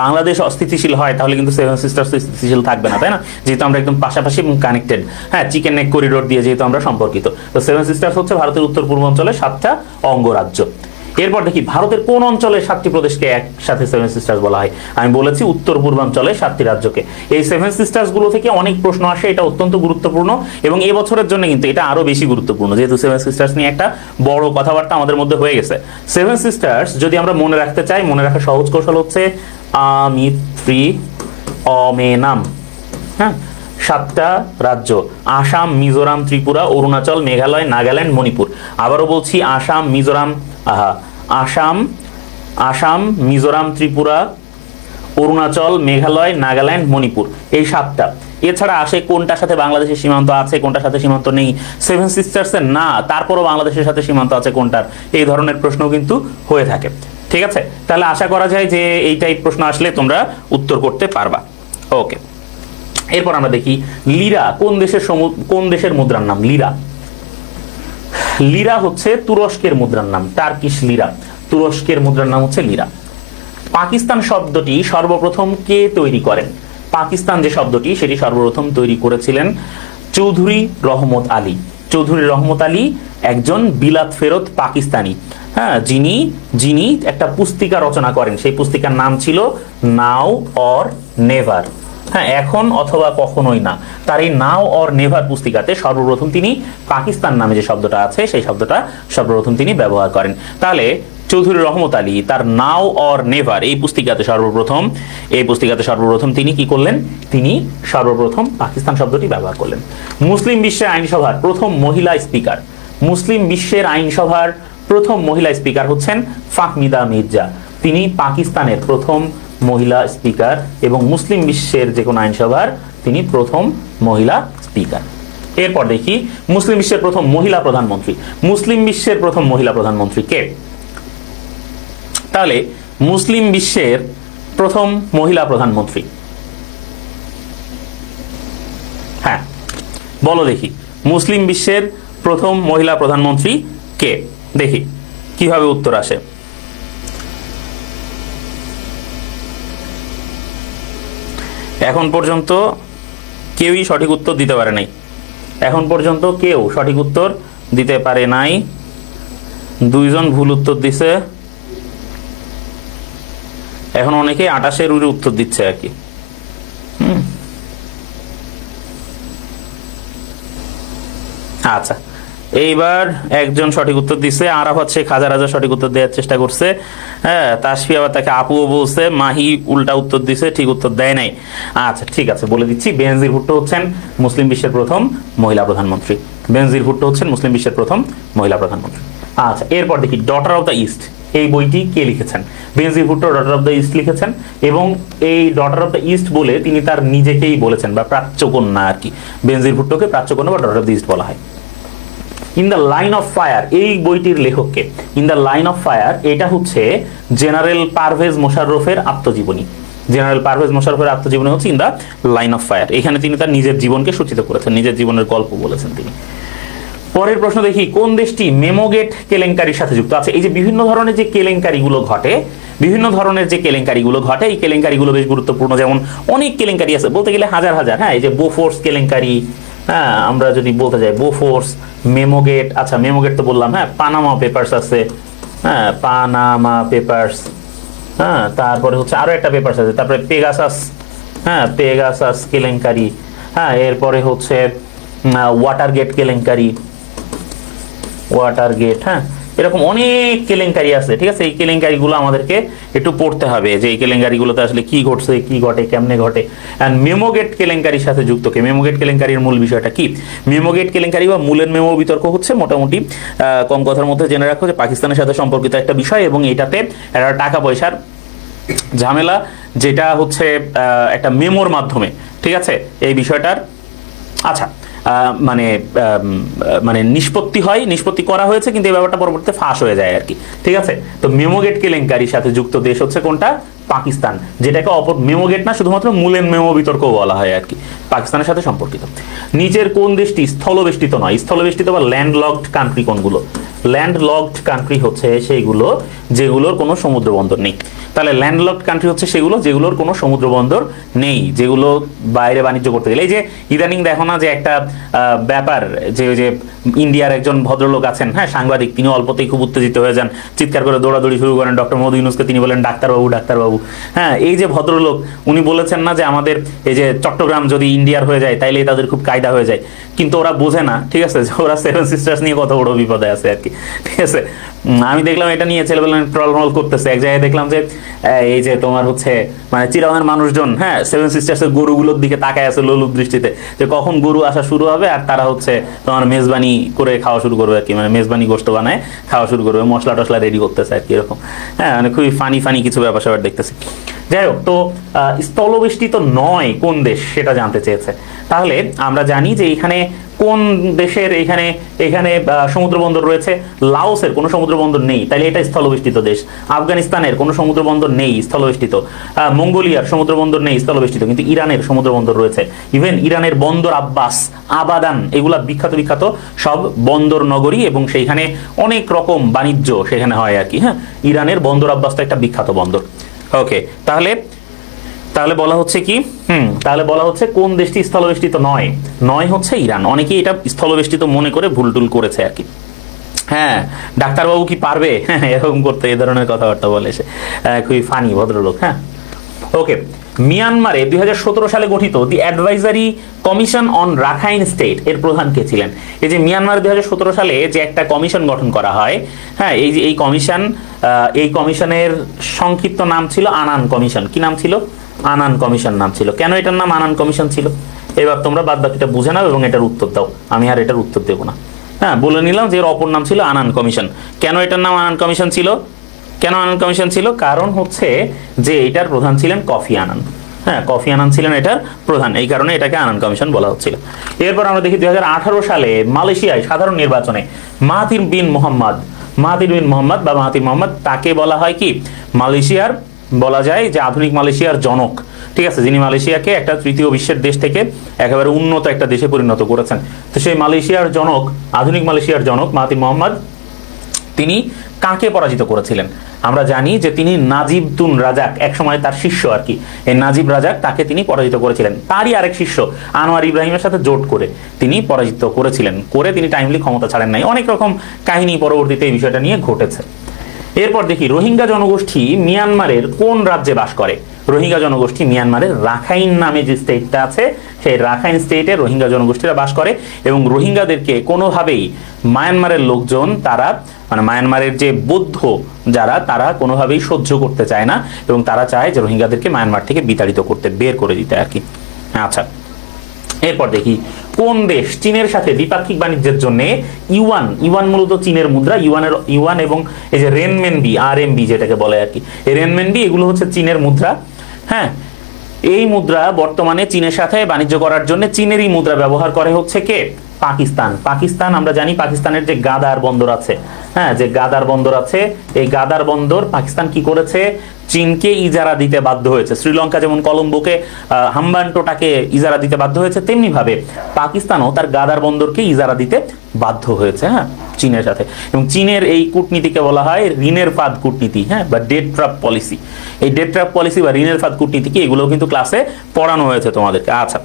বাংলাদেশ অস্থিতিশীল হয়, তাহলে কিন্তু 7 সিস্টার্স স্থিতিশীল থাকবে না, তাই না? যেহেতু আমরা একদম পাশাপাশি এবং কানেক্টেড, হ্যাঁ, চিকেন নেক করিডোর দিয়ে যেহেতু আমরা সম্পর্কিত। তো 7 সিস্টার্স হচ্ছে ভারতের উত্তর পূর্বাঞ্চলের 7টা অঙ্গরাজ্য। এরপর দেখি ভারতের কোন অঞ্চলে 7টি প্রদেশকে একসাথে 7 সিস্টার্স বলা হয়? আমি বলেছি উত্তর পূর্বাঞ্চলে 7টি রাজ্যকে। এই 7 সিস্টার্স গুলো থেকে অনেক প্রশ্ন আসে, এটা অত্যন্ত গুরুত্বপূর্ণ, এবং এবছরের জন্য কিন্তু এটা আরো বেশি গুরুত্বপূর্ণ, যেহেতু 7 সিস্টার্স নিয়ে একটা বড় কথাবার্তা আমাদের মধ্যে হয়ে গেছে। 7 সিস্টার্স যদি আমরা মনে রাখতে চাই, মনে রাখার সহজ কৌশল হচ্ছে আমিত্রি অমেনাম। হ্যাঁ, 7টা রাজ্য: আসাম, মিজোরাম, ত্রিপুরা, অরুণাচল, মেঘালয়, নাগাল্যান্ড, মণিপুর। আবারও বলছি, আসাম, মিজোরাম, আসাম, মিজোরাম, ত্রিপুরা, অরুণাচল, মেঘালয়, নাগাল্যান্ড, মণিপুর, এই 7টা। এছাড়া আসে কোনটার সাথে বাংলাদেশের সীমান্ত আছে, কোনটার সাথে সীমান্ত নেই। 7 সিস্টার্সের না, তারপরও বাংলাদেশের সাথে সীমান্ত আছে কোনটার, এই ধরনের প্রশ্ন কিন্তু হয়ে থাকে। ঠিক আছে, তাহলে আশা করা যায় যে এই টাইপ প্রশ্ন আসলে তোমরা উত্তর করতে পারবা। ওকে, এরপর আমরা দেখি লিরা কোন দেশের মুদ্রার নাম? লিরা হচ্ছে তুরস্কের মুদ্রার নাম, টার্কিশ লিরা। তুরস্কের মুদ্রার নাম হচ্ছে লিরা। পাকিস্তান শব্দটি সর্বপ্রথম কে তৈরি করেন? পাকিস্তান যে শব্দটি, সেটি সর্বপ্রথম তৈরি করেছিলেন চৌধুরী রহমত আলী। চৌধুরী রহমত আলী একজন বিলাত ফেরত পাকিস্তানি, হ্যাঁ, যিনি একটা পুস্তিকা রচনা করেন। সেই পুস্তিকার নাম ছিল নাও অর নেভার। হ্যাঁ, এখন অথবা কখনোই না। তার এই নাও অর নেভার পুস্তিকাতে সর্বপ্রথম তিনি পাকিস্তান নামে যে শব্দটা আছে, সেই শব্দটা সর্বপ্রথম তিনি ব্যবহার করেন। তাহলে চৌধুরী রহমত আলী তার নাও অর নেভার এই পুস্তিকাতে সর্বপ্রথম তিনি কি করলেন, তিনি সর্বপ্রথম পাকিস্তান শব্দটি ব্যবহার করলেন। মুসলিম বিশ্বের আইনসভার প্রথম মহিলা স্পিকার, মুসলিম বিশ্বের আইনসভার প্রথম মহিলা স্পিকার হচ্ছেন ফাহমিদা মির্জা, তিনি পাকিস্তানের প্রথম মহিলা স্পিকার এবং মুসলিম বিশ্বের যে কোনো আইনসভার তিনি প্রথম মহিলা স্পিকার। এরপর দেখি মুসলিম বিশ্বের প্রথম মহিলা প্রধানমন্ত্রী। মুসলিম বিশ্বের প্রথম মহিলা প্রধানমন্ত্রী কে? তাহলে মুসলিম বিশ্বের প্রথম মহিলা প্রধানমন্ত্রী, হ্যাঁ বলো দেখি, মুসলিম বিশ্বের প্রথম মহিলা প্রধানমন্ত্রী কে? দেখি কিভাবে উত্তর আসে। এখন পর্যন্ত কেউই সঠিক উত্তর দিতে পারে নাই, এখন পর্যন্ত কেউ সঠিক উত্তর দিতে পারে নাই, দুইজন ভুল উত্তর দিছে, এখন অনেকে 28-এর উত্তর দিচ্ছে আর কি। আচ্ছা, এইবার একজন সঠিক উত্তর দিচ্ছে, আরাফাত শেখ হাজার হাজার সঠিক উত্তর দেওয়ার চেষ্টা করছে, হ্যাঁ তাসফি আবার তাকে আপুও বলছে, মাহি উল্টা উত্তর দিছে, ঠিক উত্তর দেয় নাই। আচ্ছা ঠিক আছে, বলে দিচ্ছি, বেনজির ভুট্টো হচ্ছেন মুসলিম বিশ্বের প্রথম মহিলা প্রধানমন্ত্রী, বেনজির ভুট্টো হচ্ছেন মুসলিম বিশ্বের প্রথম মহিলা প্রধানমন্ত্রী। আচ্ছা এরপর দেখি ডটার অফ দ্য ইস্ট এই বইটি কে লিখেছেন? Benazir Bhutto daughter of the East লিখেছেন, এবং এই ডটার অফ দ্য ইস্ট বলে তিনি তার নিজেকেই বলেছেন, বা প্রাচ্যকন্যা আর কি, বেনজির ভুট্টোকে প্রাচ্যকন্যা বা ডটার অফ দ্য ইস্ট বলা হয়। In the line of fire এই বইটির লেখককে? In the line of fire এটা হচ্ছে জেনারেল পারভেজ মোশাররফের আত্মজীবনী, জেনারেল পারভেজ মোশাররফের আত্মজীবনী হচ্ছে in the line of fire. এখানে তিনি তার নিজের জীবনকে সূচিত করেছেন, নিজের জীবনের গল্প বলেছেন তিনি। পরের প্রশ্ন দেখি, কোন দেশটি মেমোগেট কেলেঙ্কারির সাথে যুক্ত? আছে এই যে বিভিন্ন ধরনের যে কেলেঙ্কারিগুলো ঘটে, বিভিন্ন ধরনের যে কেলেঙ্কারিগুলো ঘটে, এই কেলেঙ্কারিগুলো বেশ গুরুত্বপূর্ণ, যেমন অনেক কেলেঙ্কারি আছে, বলতে গেলে হাজার হাজার, হ্যাঁ এই যে বোফোর্স কেলেঙ্কারি, হ্যাঁ আমরা যদি বলতে যাই বোফোর্স, মেমোগেট, আচ্ছা মেমোগেট তো বললাম, হ্যাঁ পানামা পেপারস আছে, হ্যাঁ পানামা পেপারস, হ্যাঁ তারপরে হচ্ছে আরো একটা পেপারস আছে, তারপরে পেগাসাস, হ্যাঁ পেগাসাস কেলেঙ্কারি, হ্যাঁ এরপরে হচ্ছে ওয়াটারগেট কেলেঙ্কারি, ওয়াটারগেট, হ্যাঁ এরকম অনেক কেলেঙ্কারি আছে, ঠিক আছে? এই কেলেঙ্কারিগুলো আমাদেরকে একটু পড়তে হবে যে এই কেলেঙ্কারিগুলোতে আসলে কি ঘটছে, কি ঘটে, কেমনে ঘটে। এন্ড মেমোগেট কেলেঙ্কারির সাথে যুক্ত কে? মেমোগেট কেলেঙ্কারির মূল বিষয়টা কি? মেমোগেট কেলেঙ্কারি বা মূলের মেমো বিতর্ক হচ্ছে মোটামুটি কম কথার মধ্যে জেনে রাখো যে পাকিস্তানের সাথে সম্পর্কিত একটা বিষয়, এবং এটাতে একটা টাকা পয়সার ঝামেলা, যেটা হচ্ছে একটা মেমোর মাধ্যমে, ঠিক আছে এই বিষয়টার, আচ্ছা মানে মানে নিষ্পত্তি করা হয়েছে, কিন্তু এই ব্যাপারটা পরবর্তীতে ফাঁস হয়ে যায় আর কি, ঠিক আছে? তো মেমোগেট কেলেঙ্কারির সাথে যুক্ত দেশ হচ্ছে কোনটা? পাকিস্তান, যেটাকে মেমোগেট না শুধুমাত্র মূলের মেমো বিতর্ক বলা হয় আর কি, পাকিস্তানের সাথে সম্পর্কিত। নিচের কোন দেশটি স্থলবেষ্টিত নয়? স্থলবেষ্টিত বা ল্যান্ডলকড কান্ট্রি কোনগুলো? ল্যান্ডলকড কান্ট্রি হচ্ছে সেইগুলো যেগুলোর কোনো সমুদ্র বন্দর নেই। তাহলে ল্যান্ডলকড কান্ট্রি হচ্ছে সেগুলো যেগুলোর কোনো সমুদ্র বন্দর নেই, যেগুলো বাইরে বাণিজ্য করতে গেলে, এই যে ইদানিং দেখো না যে একটা ব্যাপার, যে ইন্ডিয়ার একজন ভদ্রলোক আছেন, হ্যাঁ সাংবাদিক, তিনি অল্পতেই খুব উত্তেজিত হয়ে যান, চিৎকার করে দৌড়াদৌড়ি শুরু করেন ডক্টর মোহাম্মদ ইউনূসকে, তিনি বলেন ডাক্তারবাবু ডাক্তারবাবু, হ্যাঁ এই যে ভদ্রলোক উনি বলেছেন না যে আমাদের এই যে চট্টগ্রাম যদি ইন্ডিয়ার হয়ে যায় তাইলে তাদের খুব কায়দা হয়ে যায়, কিন্তু ওরা বোঝে না, ঠিক আছে, ওরা সেভেন সিস্টার্স নিয়ে কত বড় বিপদে আছে আর কি, ঠিক আছে? আমি দেখলাম এটা নিয়ে ছেলেবেলা ট্রলমল করতেছে, এক জায়গায় দেখলাম যে এই যে তোমার হচ্ছে মানে চিরাঙের মানুষজন, হ্যাঁ সেভেন সিস্টার্সের গরুগুলোর দিকে তাকায় আছে লোলুপ দৃষ্টিতে, যে কখন গরু আসা শুরু হবে আর তারা হচ্ছে তোমার মেজবানি করে খাওয়া শুরু করবে আর কি, মানে মেজবানি গোশত বানায় খাওয়া শুরু করবে, মশলা টসলা রেডি করতেছে আর কি, এরকম, হ্যাঁ মানে খুবই ফানি কিছু ব্যাপার স্যাপার দেখতেছি। যাই হোক, তো স্থলবেষ্টিত নয় কোন দেশ সেটা জানতে চেয়েছে। তাহলে আমরা জানি যে এখানে কোন দেশের এখানে সমুদ্র বন্দর রয়েছে? লাওসের কোনো সমুদ্র বন্দর নেই, তাহলে এটা স্থলবেষ্টিত দেশ। আফগানিস্তানের কোনো সমুদ্র বন্দর নেই, স্থলবেষ্টিত। মঙ্গোলিয়ার সমুদ্র বন্দর নেই, স্থলবেষ্টিত, কিন্তু ইরানের সমুদ্র বন্দর রয়েছে। ইভেন ইরানের বন্দর আব্বাস, আবাদান, এগুলা বিখ্যাত সব বন্দর নগরী, এবং সেইখানে অনেক রকম বাণিজ্য সেখানে হয় আর কি, হ্যাঁ ইরানের বন্দর আব্বাস তো একটা বিখ্যাত বন্দর। ওকে, তাহলে বলা হচ্ছে কি, তাহলে বলা হচ্ছে কোন দেশটি স্থলবেষ্টিত নয় হচ্ছে ইরান। অনেকেই এটা স্থলবেষ্টিত মনে করে ভুল করেছে আর কি। হ্যাঁ ডাক্তারবাবু কি পারবে এরকম করতে, এই ধরনের কথাবার্তা বলে সে, খুবই ফানি ভদ্রলোক। হ্যাঁ ওকে, মিয়ানমারে 2017 সালে গঠিত the advisory commission on Rakhine state এর প্রধান কে ছিলেন? এই যে মিয়ানমারে 2017 সালে যে একটা কমিশন গঠন করা হয়, হ্যাঁ, এই যে এই কমিশনের সংক্ষিপ্ত নাম ছিল আনান কমিশন। কি নাম ছিল? আনান কমিশন নাম ছিল। কেন এটার নাম আনান কমিশন ছিল? এবার তোমরা বাদ বাকিটা বুঝে নাও এবং এটার উত্তর দাও, আমি আর এটার উত্তর দেবো না। হ্যাঁ, বলে নিলাম যে এর অপর নাম ছিল আনান কমিশন। কেন এটার নাম আনান কমিশন ছিল? কেন আনান কমিশন ছিল? কারণ হচ্ছে যে এটার প্রধান ছিলেন কফি আনান। হ্যাঁ, কফি আনান ছিলেন এটার প্রধান, এই কারণে এটাকে আনান কমিশন বলা হচ্ছিল। এরপর আমরা দেখি 2018 সালে মালয়েশিয়ায় সাধারণ নির্বাচনে মাহাথির বিন মোহাম্মদ বা মাহাথির মোহাম্মদ, তাকে বলা হয় কি মালয়েশিয়ার, বলা যায় যে আধুনিক মালয়েশিয়ার জনক। ঠিক আছে, যিনি মালয়েশিয়াকে একটা তৃতীয় বিশ্বের দেশ থেকে একেবারে উন্নত একটা দেশে পরিণত করেছেন। তো সেই মালয়েশিয়ার জনক, আধুনিক মালয়েশিয়ার জনক মাহাথির মোহাম্মদ, তিনি কাকে পরাজিত করেছিলেন? আমরা জানি যে তিনি নাজিব তুন রাজাক, এক সময় তার শিষ্য আর কি, এই নাজিব রাজাক, তাকে তিনি পরাজিত করেছিলেন। তারই আরেক শিষ্য আনোয়ার ইব্রাহিমের সাথে জোট করে তিনি পরাজিত করেছিলেন। তিনি টাইমলি ক্ষমতা ছাড়েন নাই। অনেক রকম কাহিনী পরবর্তীতে এই বিষয়টা নিয়ে ঘটেছে। এরপর দেখি রোহিঙ্গা জনগোষ্ঠী মিয়ানমারের কোন রাজ্যে বাস করে? রোহিঙ্গা জনগোষ্ঠী মিয়ানমারের রাখাইন নামে যে স্টেটটা আছে, সেই রাখাইন স্টেটে রোহিঙ্গা জনগোষ্ঠীরা বাস করে এবং রোহিঙ্গাদেরকে কোনোভাবেই মায়ানমারের লোকজন, তারা মানে মায়ানমারের যে বৌদ্ধ যারা, তারা কোনোভাবেই সহ্য করতে চায় না এবং তারা চায় যে রোহিঙ্গাদেরকে মায়ানমার থেকে বিতাড়িত করতে, বের করে দিতে আর কি। আচ্ছা, এরপর দেখি কোন দেশ চীনের সাথে দ্বিপাক্ষিক বাণিজ্যের জন্য ইউয়ান মূলত চীনের মুদ্রা, ইউয়ান এবং এই যে রেনমেনবি, আরএমবি যেটাকে বলে আর কি, এই রেনমেনবি এগুলো হচ্ছে চীনের মুদ্রা। হ্যাঁ, এই মুদ্রা বর্তমানে চীনের সাথে বাণিজ্য করার জন্য চীনেরই মুদ্রা ব্যবহার করে হচ্ছে কে? পাকিস্তান। আমরা জানি পাকিস্তানের যে গাদার বন্দর আছে, হ্যাঁ, যে গাদার বন্দর আছে, এই গাদার বন্দর পাকিস্তান কি করেছে? চীনকে ইজারা দিতে বাধ্য হয়েছে। শ্রীলঙ্কা যেমন কলম্বোকে, হাম্বানটোটাকে ইজারা দিতে বাধ্য হয়েছে, তেমনি ভাবে পাকিস্তানও তার গাদার বন্দরকে ইজারা দিতে বাধ্য হয়েছে, হ্যাঁ, চীনের সাথে। এবং চীনের এই কূটনীতিকে বলা হয় ঋণের ফাঁদ কূটনীতি, হ্যাঁ, বা ডেট ট্র্যাপ পলিসি। এই ডেট ট্র্যাপ পলিসি বা ঋণের ফাঁদ কূটনীতি কি, এগুলো কিন্তু ক্লাসে পড়ানো হয়েছে তোমাদেরকে। আচ্ছা,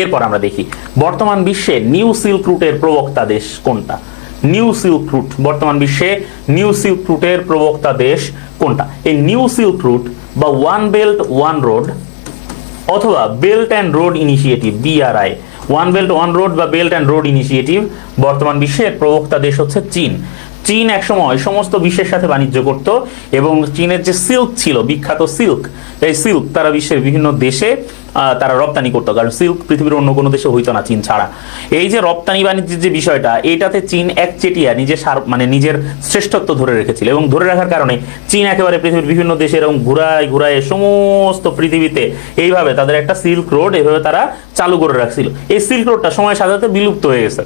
এরপর আমরা দেখি বর্তমান বিশ্বে নিউ সিল্ক রুটের প্রবক্তা দেশ কোনটা? নিউ সিল্ক রুট, বর্তমান বিশ্বে নিউ সিল্ক রুটের প্রবক্তা দেশ কোনটা? এই নিউ সিল্ক রুট বা ওয়ান বেল্ট ওয়ান রোড অথবা belt and road initiative, BRI, one belt one road বা বেল্ট অ্যান্ড রোড ইনিশিয়েটিভ, বর্তমান বিশ্বের প্রবক্তা দেশ হচ্ছে চীন। চীন একসময় সমস্ত বিশ্বের সাথে বাণিজ্য করত এবং চীনের যে সিল্ক ছিল, বিখ্যাত সিল্ক, এই সিল্ক তারা বিশ্বের বিভিন্ন দেশে তারা রপ্তানি করতো, কারণ সিল্ক পৃথিবীর অন্য কোনো দেশে হইতো না চীন ছাড়া। এই যে রপ্তানি বাণিজ্যের যে বিষয়টা, এটাতে চীন একচেটিয়া নিজের শ্রেষ্ঠত্ব ধরে রেখেছিল এবং ধরে রাখার কারণে চীন একেবারে পৃথিবীর বিভিন্ন দেশে এরকম ঘুরায় সমস্ত পৃথিবীতে এইভাবে তাদের একটা সিল্ক রোড এভাবে তারা চালু করে রাখছিল। এই সিল্ক রোডটা সময়ের সাথে সাথে বিলুপ্ত হয়ে গেছে।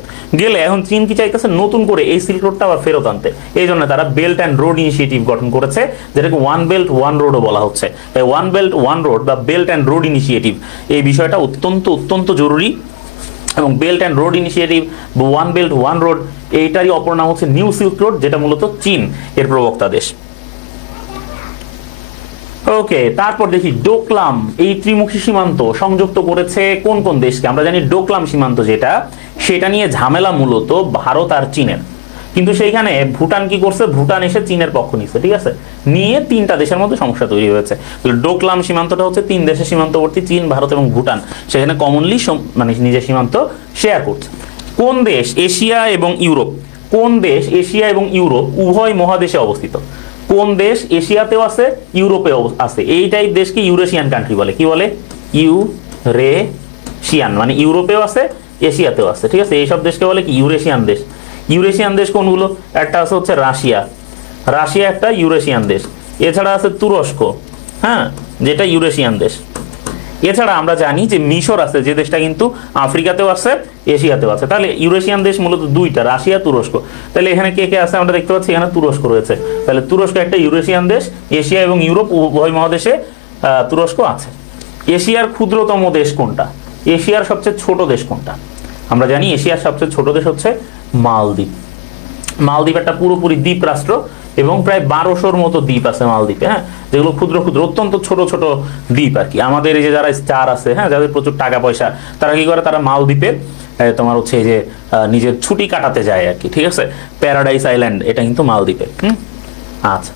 এখন চীন কি চাইতেছে? নতুন করে এই সিল্ক রোডটা আবার ফেরত আনতে। এই জন্য তারা বেল্ট অ্যান্ড রোড ইনিশিয়েটিভ গঠন করেছে, যেটাকে ওয়ান বেল্ট ওয়ান রোডও বলা হচ্ছে। এই ওয়ান বেল্ট ওয়ান রোড বা বেল্ট অ্যান্ড রোড ইনিশিয়েটিভ, এই বিষয়টা অত্যন্ত জরুরি। এবং বেল্ট অ্যান্ড রোড ইনিশিয়েটিভ বা ওয়ান বেল্ট ওয়ান রোড, এইটারই অপর নাম হচ্ছে নিউ সিল্ক রোড, যেটা মূলত চীন এর প্রবক্তা দেশ। ওকে, তারপর দেখি ডোকলাম, এই ত্রিমুখী সীমান্ত সংযুক্ত করেছে কোন কোন দেশকে? আমরা জানি ডোকলাম সীমান্ত যেটা, সেটা নিয়ে ঝামেলা মূলত ভারত আর চীনের। কিন্তু সেইখানে ভুটান কি করছে? ভুটান এসে চীনের পক্ষ নিচ্ছে, ঠিক আছে, নিয়ে তিনটা দেশের মধ্যে সমস্যা তৈরি হয়েছে। ডোকলাম সীমান্তটা হচ্ছে তিন দেশের সীমান্তবর্তী, চীন, ভারত এবং ভুটান, সেখানে কমনলি নিজের সীমান্ত শেয়ার করছে। কোন দেশ এশিয়া এবং ইউরোপ, কোন দেশ এশিয়া এবং ইউরোপ উভয় মহাদেশে অবস্থিত? কোন দেশ এশিয়াতেও আছে, ইউরোপেও আছে? এই টাইপ দেশকে ইউরেশিয়ান কান্ট্রি বলে। কি বলে? ইউরেশিয়ান, মানে ইউরোপেও আছে, এশিয়াতেও আছে, ঠিক আছে, এইসব দেশকে বলে কি? ইউরেশিয়ান দেশ। ইউরেশিয়ান দেশ কোনগুলো? একটা আছে হচ্ছে রাশিয়া একটা ইউরেশিয়ান দেশ। এছাড়া আছে তুরস্ক, হ্যাঁ, যেটা ইউরেশিয়ান দেশ। এছাড়া আমরা জানি যে মিশর আছে, যে দেশটা কিন্তু আফ্রিকাতেও আছে, এশিয়াতেও আছে। তাহলে ইউরেশিয়ান দেশ মূলত দুইটা, রাশিয়া, তুরস্ক। তাহলে এখানে কে কে আছে আমরা দেখতে পাচ্ছি, এখানে তুরস্ক রয়েছে। তাহলে তুরস্ক একটা ইউরেশিয়ান দেশ, এশিয়া এবং ইউরোপ উভয় মহাদেশে তুরস্ক আছে। এশিয়ার ক্ষুদ্রতম দেশ কোনটা? এশিয়ার সবচেয়ে ছোট দেশ কোনটা? আমরা জানি এশিয়ার সবচেয়ে ছোট দেশ হচ্ছে মালদ্বীপ। মালদ্বীপ একটা পুরোপুরি দ্বীপ রাষ্ট্র এবং প্রায় 1200-র মতো দ্বীপ আছে মালদ্বীপে, হ্যাঁ, যেগুলো ক্ষুদ্র অত্যন্ত ছোট দ্বীপ আর কি। আমাদের এই যে যারা স্টার আছে, হ্যাঁ, যাদের প্রচুর টাকা পয়সা, তারা কি করে? তারা মালদ্বীপে তোমার হচ্ছে এই যে নিজের ছুটি কাটাতে যায় আর কি, ঠিক আছে। প্যারাডাইস আইল্যান্ড, এটা কিন্তু মালদ্বীপে। আচ্ছা,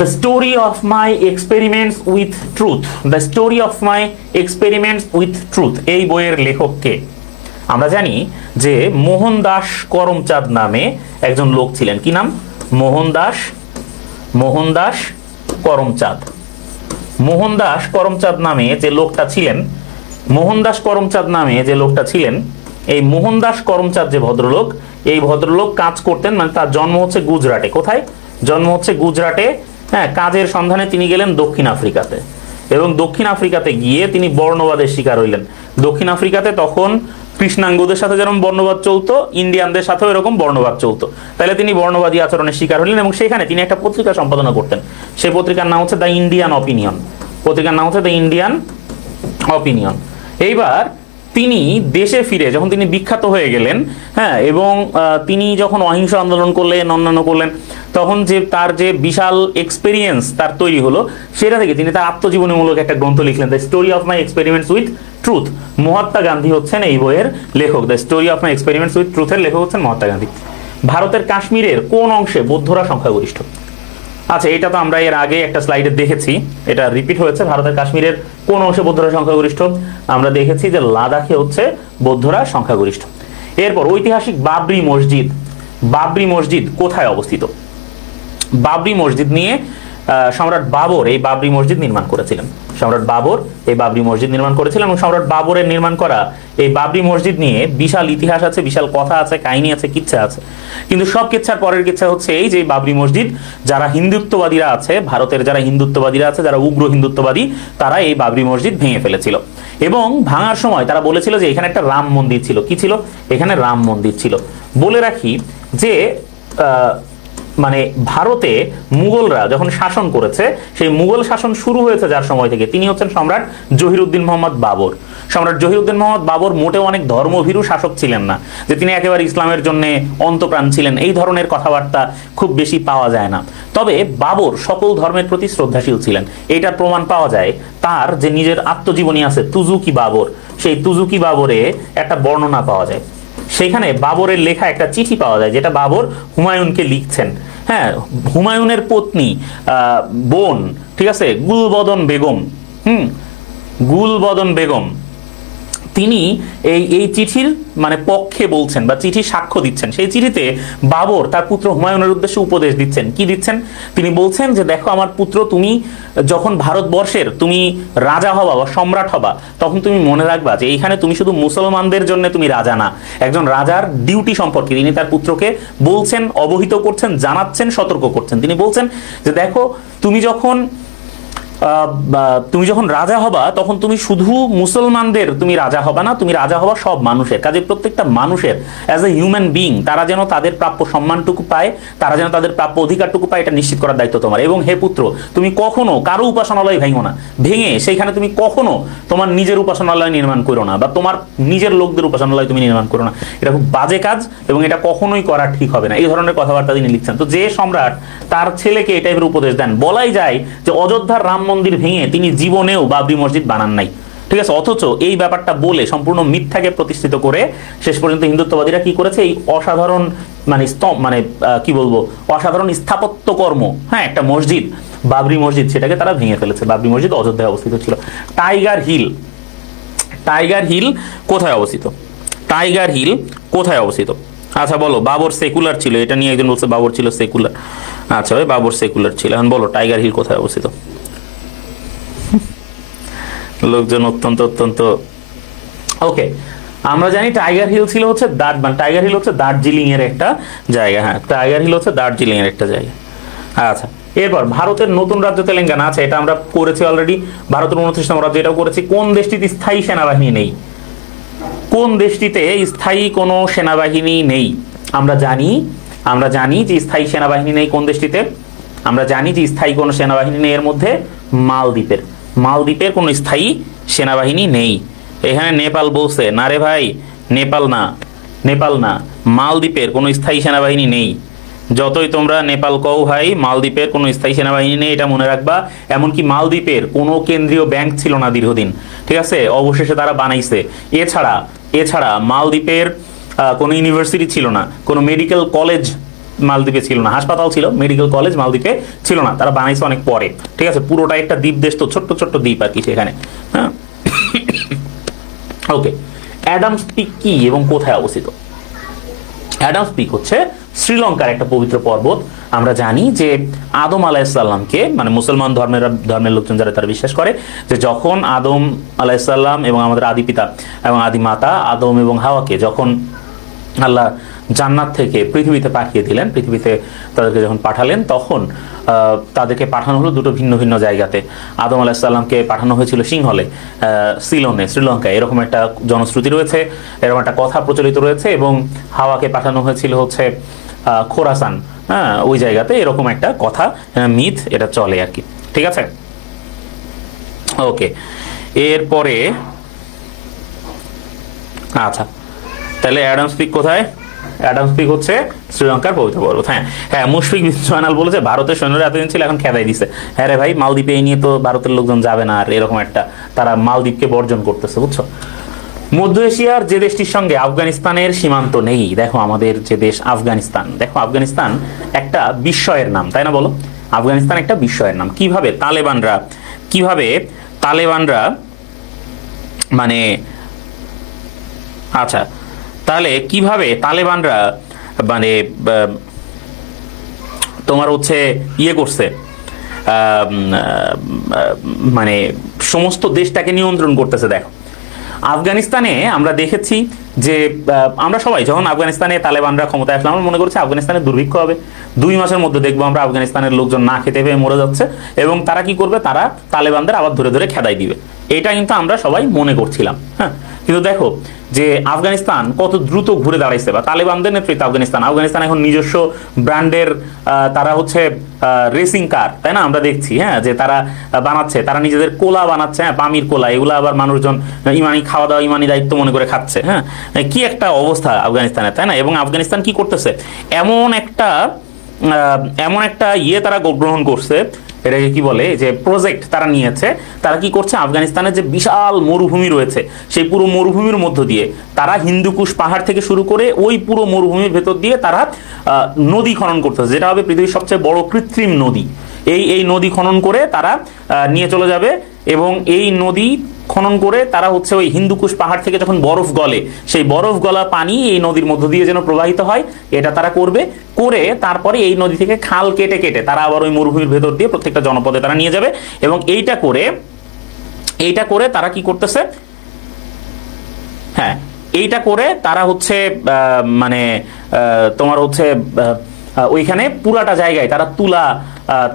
the story of my experiments with truth, the story of my experiments with truth, এই বইয়ের লেখককে আমরা জানি যে মোহনদাস করমচাঁদ নামে একজন লোক ছিলেন। কি নাম? মোহনদাস করমচাঁদ। মোহনদাস করমচাঁদ নামে যে লোকটা ছিলেন, মোহনদাস করমচাঁদ নামে যে লোকটা ছিলেন, এই মোহনদাস করমচাঁদ যে ভদ্রলোক, এই ভদ্রলোক কাজ করতেন, মানে তার জন্ম হচ্ছে গুজরাটে। কোথায় জন্ম? হচ্ছে গুজরাটে। হ্যাঁ, কাজের সন্ধানে তিনি গেলেন দক্ষিণ আফ্রিকাতে, এবং দক্ষিণ আফ্রিকাতে গিয়ে তিনি বর্ণবাদের শিকার হইলেন। দক্ষিণ আফ্রিকাতে তখন কৃষ্ণাঙ্গদের সাথে যেরকম বর্ণবাদ চলতো, ইন্ডিয়ানদের সাথেও এরকম বর্ণবাদ চলতো। তাহলে তিনি বর্ণবাদী আচরণের শিকার হলেন, এবং সেখানে তিনি একটা পত্রিকা সম্পাদনা করতেন। সেই পত্রিকার নাম হচ্ছে দ্য ইন্ডিয়ান অপিনিয়ন। পত্রিকার নাম হচ্ছে দ্য ইন্ডিয়ান অপিনিয়ন। এইবার তিনি দেশে ফিরে যখন তিনি বিখ্যাত হয়ে গেলেন, হ্যাঁ, এবং তিনি যখন অহিংস আন্দোলন করলেন, অন্যান্য করলেন, তখন যে তার যে বিশাল এক্সপেরিয়েন্স তার তৈরি হলো, সেটা থেকে তিনি তার আত্মজীবনীমূলক একটা গ্রন্থ লিখলেন, the story of my experiments with truth. Mahatma Gandhi হচ্ছেন এই বইয়ের লেখক। The story of my experiments with ট্রুথের লেখক হচ্ছেন মহাত্মা গান্ধী। ভারতের কাশ্মীরের কোন অংশে বৌদ্ধরা সংখ্যাগরিষ্ঠ? আচ্ছা, এটা তো আমরা এর আগে একটা স্লাইডে দেখেছি, এটা রিপিট হয়েছে। ভারতের কাশ্মীরের কোন অংশে বৌদ্ধরা সংখ্যাগরিষ্ঠ? আমরা দেখেছি যে লাদাখে হচ্ছে বৌদ্ধরা সংখ্যাগরিষ্ঠ। এরপর ঐতিহাসিক বাবরি মসজিদ, বাবরি মসজিদ কোথায় অবস্থিত? বাবরি মসজিদ নিয়ে সম্রাট বাবর এই বাবরি মসজিদ নির্মাণ করেছিলেন। সম্রাট বাবর এই বাবরি মসজিদ নির্মাণ করেছিলেন, এবং সম্রাট বাবরের নির্মাণ করা এই বাবরি মসজিদ নিয়ে বিশাল ইতিহাস আছে, বিশাল কথা আছে, কাহিনী আছে, কিচ্ছা আছে। কিন্তু সব কিচ্ছার পরের কিচ্ছা হচ্ছে এই যে বাবরি মসজিদ, যারা হিন্দুত্ববাদীরা আছে, ভারতের যারা হিন্দুত্ববাদীরা আছে, যারা উগ্র হিন্দুত্ববাদী, তারা এই বাবরি মসজিদ ভেঙে ফেলেছিল। এবং ভাঙার সময় তারা বলেছিল যে এখানে একটা রাম মন্দির ছিল। কি ছিল? এখানে রাম মন্দির ছিল। বলে রাখি যে মানে ভারতে মুঘলরা যখন শাসন করেছে, সেই মুঘল শাসন শুরু হয়েছে যার সময় থেকে, তিনি হচ্ছেন সম্রাট জহিরুদ্দিন মোহাম্মদ বাবর। সম্রাট জহিরুদ্দিন মোহাম্মদ বাবর মোটেও অনেক ধর্মভীরু শাসক ছিলেন না, যে তিনি একেবারে ইসলামের জন্য অন্তপ্রাণ ছিলেন, এই ধরনের কথাবার্তা খুব বেশি পাওয়া যায় না। তবে বাবর সকল ধর্মের প্রতি শ্রদ্ধাশীল ছিলেন, এটার প্রমাণ পাওয়া যায় তার যে নিজের আত্মজীবনী আছে তুজুকি বাবর, সেই তুজুকি বাবরে একটা বর্ণনা পাওয়া যায়। সেখানে বাবরের লেখা একটা চিঠি পাওয়া যায়, যেটা বাবর হুমায়ুনকে লিখছেন। হ্যাঁ, হুমায়ুনের পত্নী বোন, ঠিক আছে, গুলবদন বেগম, গুলবদন বেগম, তিনি এই চিঠির মানে পক্ষে বলছেন বা চিঠি সাক্ষ্য দিচ্ছেন। সেই চিঠিতে বাবর তার পুত্র হুমায়ুনের উদ্দেশ্যে উপদেশ দিচ্ছেন। কি দিচ্ছেন? তিনি বলছেন যে দেখো আমার পুত্র, তুমি যখন ভারতবর্ষের তুমি রাজা হবা বা সম্রাট হবা, তখন তুমি মনে রাখবা যে এইখানে তুমি শুধু মুসলমানদের জন্য তুমি রাজা না, একজন রাজার ডিউটি সম্পর্কে তিনি তার পুত্রকে বলছেন, অবহিত করছেন, জানাচ্ছেন, সতর্ক করছেন। তিনি বলছেন যে দেখো তুমি যখন রাজা হবা, তখন তুমি শুধু মুসলমানদের তুমি রাজা হবা না, তুমি রাজা হবা সব মানুষের। কাজে প্রত্যেকটা মানুষের অ্যাজ এ হিউম্যান বিইং তারা যেন তাদের প্রাপ্য সম্মানটুকু পায়, তারা যেন তাদের প্রাপ্য অধিকারটুকু পায়, এটা নিশ্চিত করার দায়িত্ব তোমার। এবং হে পুত্র, তুমি কখনো কারো উপাসনালয় ভেঙো না, ভেঙে সেইখানে তুমি কখনো তোমার নিজের উপাসনালয় নির্মাণ করো না, বা তোমার নিজের লোকদের উপাসনালয় তুমি নির্মাণ করো না। এটা খুব বাজে কাজ, এবং এটা কখনোই করা ঠিক হবে না। এই ধরনের কথাবার্তা তিনি লিখছেন। তো যে সম্রাট তার ছেলেকে এই টাইপের উপদেশ দেন, বলাই যায় যে অযোধ্যার রাম মন্দির ভেঙে তিনি জীবনেও বাবরি মসজিদ বানান নাই, ঠিক আছে। অথচ এই ব্যাপারটা বলে সম্পূর্ণ মিথ্যাকে প্রতিষ্ঠিত করে শেষ পর্যন্ত হিন্দুত্ববাদীরা কি করেছে, এই অসাধারণ কি বলবো, অসাধারণ স্থাপত্য কর্ম, হ্যাঁ, একটা মসজিদ বাবরি মসজিদ, সেটাকে তারা ভেঙে ফেলেছে। বাবরি মসজিদ অযোধ্যায় অবস্থিত ছিল। টাইগার হিল, টাইগার হিল কোথায় অবস্থিত? টাইগার হিল কোথায় অবস্থিত? আচ্ছা বলো, বাবর সেকুলার ছিল, এটা নিয়ে একজন বলছে বাবর ছিল সেকুলার। আচ্ছা ভাই, বাবর সেকুলার ছিল। এখন বলো টাইগার হিল কোথায় অবস্থিত? লোকজন অত্যন্ত অত্যন্ত ওকে, আমরা জানি টাইগার হিল ছিল হচ্ছে টাইগার হিল হচ্ছে দার্জিলিং এর একটা জায়গা। হ্যাঁ, টাইগার হিল হচ্ছে দার্জিলিং এর একটা জায়গা। আচ্ছা, এরপর ভারতের নতুন রাজ্য তেলেঙ্গানা আছে, এটা আমরা করেছি অলরেডি। ভারতের 29তম রাজ্য, এটাও করেছি। কোন দেশটিতে স্থায়ী সেনাবাহিনী নেই? কোন দেশটিতে স্থায়ী কোনো সেনাবাহিনী নেই? আমরা জানি যে স্থায়ী সেনাবাহিনী নেই কোন দেশটিতে। আমরা জানি যে স্থায়ী কোনো সেনাবাহিনী নেই এর মধ্যে মালদ্বীপের কোনো স্থায়ী সেনাবাহিনী নেই। এখানে নেপাল বলছে, না রে ভাই, নেপাল না, মালদ্বীপের কোনো স্থায়ী সেনাবাহিনী নেই। যতই তোমরা নেপাল কও ভাই, মালদ্বীপের কোনো স্থায়ী সেনাবাহিনী নেই, এটা মনে রাখবা। এমনকি মালদ্বীপের কোনো কেন্দ্রীয় ব্যাংক ছিল না দীর্ঘদিন, ঠিক আছে, অবশেষে তারা বানাইছে। এছাড়া মালদ্বীপের কোনো ইউনিভার্সিটি ছিল না, কোনো মেডিকেল কলেজ মালদ্বীপে ছিল না, হাসপাতাল ছিল, মেডিকেল কলেজ মালদ্বীপে ছিল না, তারা বানাইছে অনেক পরে। ঠিক আছে, পুরোটা একটা দ্বীপ দেশ তো, ছোট্ট ছোট্ট দ্বীপ আর কি সেখানে। হ্যাঁ, ওকে। অ্যাডামস পিক কি এবং কোথায় অবস্থিত? অ্যাডামস পিক হচ্ছে শ্রীলঙ্কার একটা পবিত্র পর্বত। আমরা জানি যে আদম আলাইসাল্লামকে, মানে মুসলমান ধর্মের লোকজন যারা তারা বিশ্বাস করে যে যখন আদম আলাইসাল্লাম এবং আমাদের আদি পিতা এবং আদি মাতা আদম এবং হাওয়াকে যখন আল্লাহ জান্নাত থেকে পৃথিবীতে পাঠিয়ে দিলেন, পৃথিবীতে তাদেরকে যখন পাঠালেন, তখন তাদেরকে পাঠানো হলো দুটো ভিন্ন ভিন্ন জায়গাতে। আদম আলাইসাল্লামকে পাঠানো হয়েছিল সিংহলে, সিলনে, শ্রীলঙ্কায়, এরকম একটা জনশ্রুতি রয়েছে, এরকম একটা কথা প্রচলিত রয়েছে। এবং হাওয়াকে পাঠানো হয়েছিল হচ্ছে খোরাসান, হ্যাঁ, ওই জায়গাতে, এরকম একটা কথা, মিথ, এটা চলে আর কি। ঠিক আছে, ওকে। এরপরে আচ্ছা, তাহলে অ্যাডামস পিক কোথায়? অ্যাডামস পিক হচ্ছে শ্রীলঙ্কার পবিত্র পর্বত। হ্যাঁ হ্যাঁ, মুশফিক জয়নাল বলেছে ভারতের সৈন্যরা এতদিন ছিল, এখন খেদাই দিছে। হ্যাঁ রে ভাই, মালদ্বীপে এই নিয়ে তো ভারতের লোকজন যাবে না, আর এরকম একটা তারা মালদ্বীপকে বর্জন করতেছে, বুঝছো। মধ্য এশিয়ার যে দেশটির সঙ্গে আফগানিস্তানের সীমান্ত নেই, দেখো আমাদের যে দেশ আফগানিস্তান, দেখো আফগানিস্তান একটা বিস্ময়ের নাম, তাই না বলো? আফগানিস্তান একটা বিস্ময়ের নাম। কিভাবে তালেবানরা মানে, আচ্ছা, তাহলে কিভাবে তালেবানরা মানে তোমার হচ্ছে ইয়ে করছে, মানে সমস্ত দেশটাকে নিয়ন্ত্রণ করতেছে। দেখো আফগানিস্তানে আমরা দেখেছি যে আমরা সবাই যখন আফগানিস্তানে তালেবানরা ক্ষমতায় আসলে আমরা মনে করছি আফগানিস্তানে দুর্ভিক্ষ হবে, 2 মাসের মধ্যে দেখবো আমরা আফগানিস্তানের লোকজন না খেতে পেয়ে মরে যাচ্ছে, এবং তারা কি করবে, তারা তালেবানদের আবার ধরে ধরে খেদাই দিবে। এটা কিন্তু আমরা সবাই মনে করছিলাম। হ্যাঁ, কিন্তু দেখো যে আফগানিস্তান কত দ্রুত ঘুরে দাঁড়াইছে, বা তালেবানদের নেতৃত্বে আফগানিস্তান এখন নিজস্ব ব্র্যান্ডের তারা হচ্ছে রেসিং কার, তাই না, আমরা দেখছি। হ্যাঁ, যে তারা বানাচ্ছে, তারা নিজেদের কোলা বানাচ্ছে, হ্যাঁ, পামির কোলা, এগুলো আবার মানুষজন ইমানি খাওয়া দাওয়া, ইমানি দায়িত্ব মনে করে খাচ্ছে। হ্যাঁ, কি একটা অবস্থা আফগানিস্তানের, তাই না। এবং আফগানিস্তান কি করতেছে, এমন একটা ইয়ে তারা গ্রহণ করছে, এটাকে কি বলে, যে প্রজেক্ট তারা নিয়েছে। তারা কি করছে, আফগানিস্তানের যে বিশাল মরুভূমি রয়েছে, সেই পুরো মরুভূমির মধ্য দিয়ে তারা হিন্দুকুশ পাহাড় থেকে শুরু করে ওই পুরো মরুভূমির ভেতর দিয়ে তারা নদী খনন করতেছে, যেটা হবে পৃথিবীর সবচেয়ে বড় কৃত্রিম নদী। এই নদী খনন করে তারা নিয়ে চলে যাবে, এবং এই নদী খনন করে তারা হচ্ছে ওই হিন্দুকুশ পাহাড় থেকে যখন বরফ গলে, সেই বরফ গলা পানি এই নদীর মধ্য দিয়ে যেন প্রবাহিত হয়, এটা তারা করে তারপরে এই নদী থেকে খাল কেটে কেটে তারা আবার ওই মরুভূমির ভেতর দিয়ে প্রত্যেকটা জনপদে তারা নিয়ে যাবে। এবং এইটা করে তারা কি করতেছে, হ্যাঁ, এইটা করে তারা হচ্ছে মানে তোমার হচ্ছে ওইখানে পুরাটা জায়গায় তারা তুলা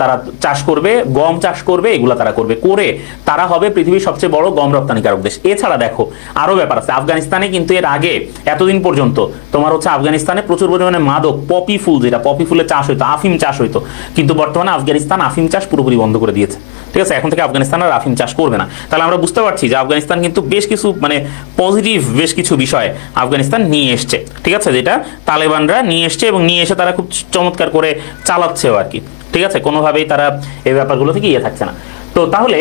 তারা চাষ করবে, গম চাষ করবে, এগুলা তারা করে তারা হবে পৃথিবীর সবচেয়ে বড় গম রপ্তানিকারক দেশ। এছাড়া দেখো আরো ব্যাপার আছে, আফগানিস্তানে কিন্তু এর আগে এতদিন পর্যন্ত তোমার হচ্ছে আফগানিস্তানে প্রচুর পরিমাণে মাদক, পপি ফুল, যেটা পপি ফুলের চাষ হইতো, আফিম চাষ হইতো, কিন্তু বর্তমানে আফগানিস্তান আফিম চাষ পুরোপুরি বন্ধ করে দিয়েছে। ঠিক আছে, এখন থেকে আফগানিস্তান আর আফিম চাষ করবে না। তাহলে আমরা বুঝতে পারছি যে আফগানিস্তান কিন্তু বেশ কিছু মানে পজিটিভ বেশ কিছু বিষয় আফগানিস্তান নিয়ে এসছে। ঠিক আছে, যেটা তালেবানরা নিয়ে এসছে, এবং নিয়ে এসে তারা খুব চমৎকার করে চালাচ্ছেও আর কি। ঠিক আছে, কোনোভাবেই তারা এই ব্যাপারগুলো থেকে ইয়ে থাকছে না। তো তাহলে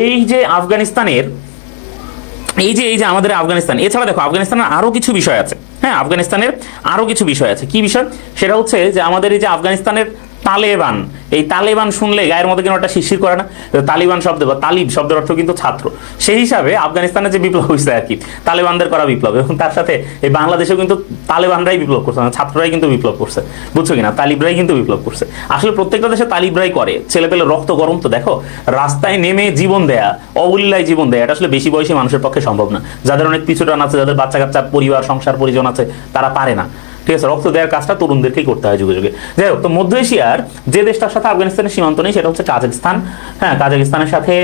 এই যে আফগানিস্তানের এই যে আমাদের আফগানিস্তান, এছাড়া দেখো আফগানিস্তানের আরো কিছু বিষয় আছে। হ্যাঁ, আফগানিস্তানের আরো কিছু বিষয় আছে। কি বিষয়? সেটা হচ্ছে যে আমাদের এই যে আফগানিস্তানের তালেবান, এই তালেবান শুনলে গায়ের মধ্যে কেন একটা শিরশির করে না? তালিবান শব্দ বা তালিব শব্দের অর্থ কিন্তু ছাত্র। সেই হিসাবে আফগানিস্তানের যে বিপ্লব হয়েছে আর কি, তালেবানদের করা বিপ্লব, এবং তার সাথে এই বাংলাদেশেও কিন্তু তালেবানরাই বিপ্লব করছে, ছাত্ররাই কিন্তু বিপ্লব করছে, বুঝছো কিনা, তালিবরাই কিন্তু বিপ্লব করছে। আসলে প্রত্যেকটা দেশে তালিবরাই করে, ছেলে পেলে রক্ত গরম তো দেখো, রাস্তায় নেমে জীবন দেয়া, অবলীলায় জীবন দেয়া, এটা আসলে বেশি বয়সী মানুষের পক্ষে সম্ভব না। যাদের অনেক পিছুটান আছে, যাদের বাচ্চা কাচ্চা পরিবার সংসার পরিজন আছে, তারা পারে না। ঠিক আছে, রক্ত দেওয়ার কাজটা তরুণদেরকেই করতে হয় যুগে যুগে। যাই হোক, তো মধ্য এশিয়ার যে দেশটার সাথে আফগানিস্তানের সীমান্ত নেই সেটা হচ্ছে কাজাখস্তান। হ্যাঁ, কাজাখস্তানের সাথে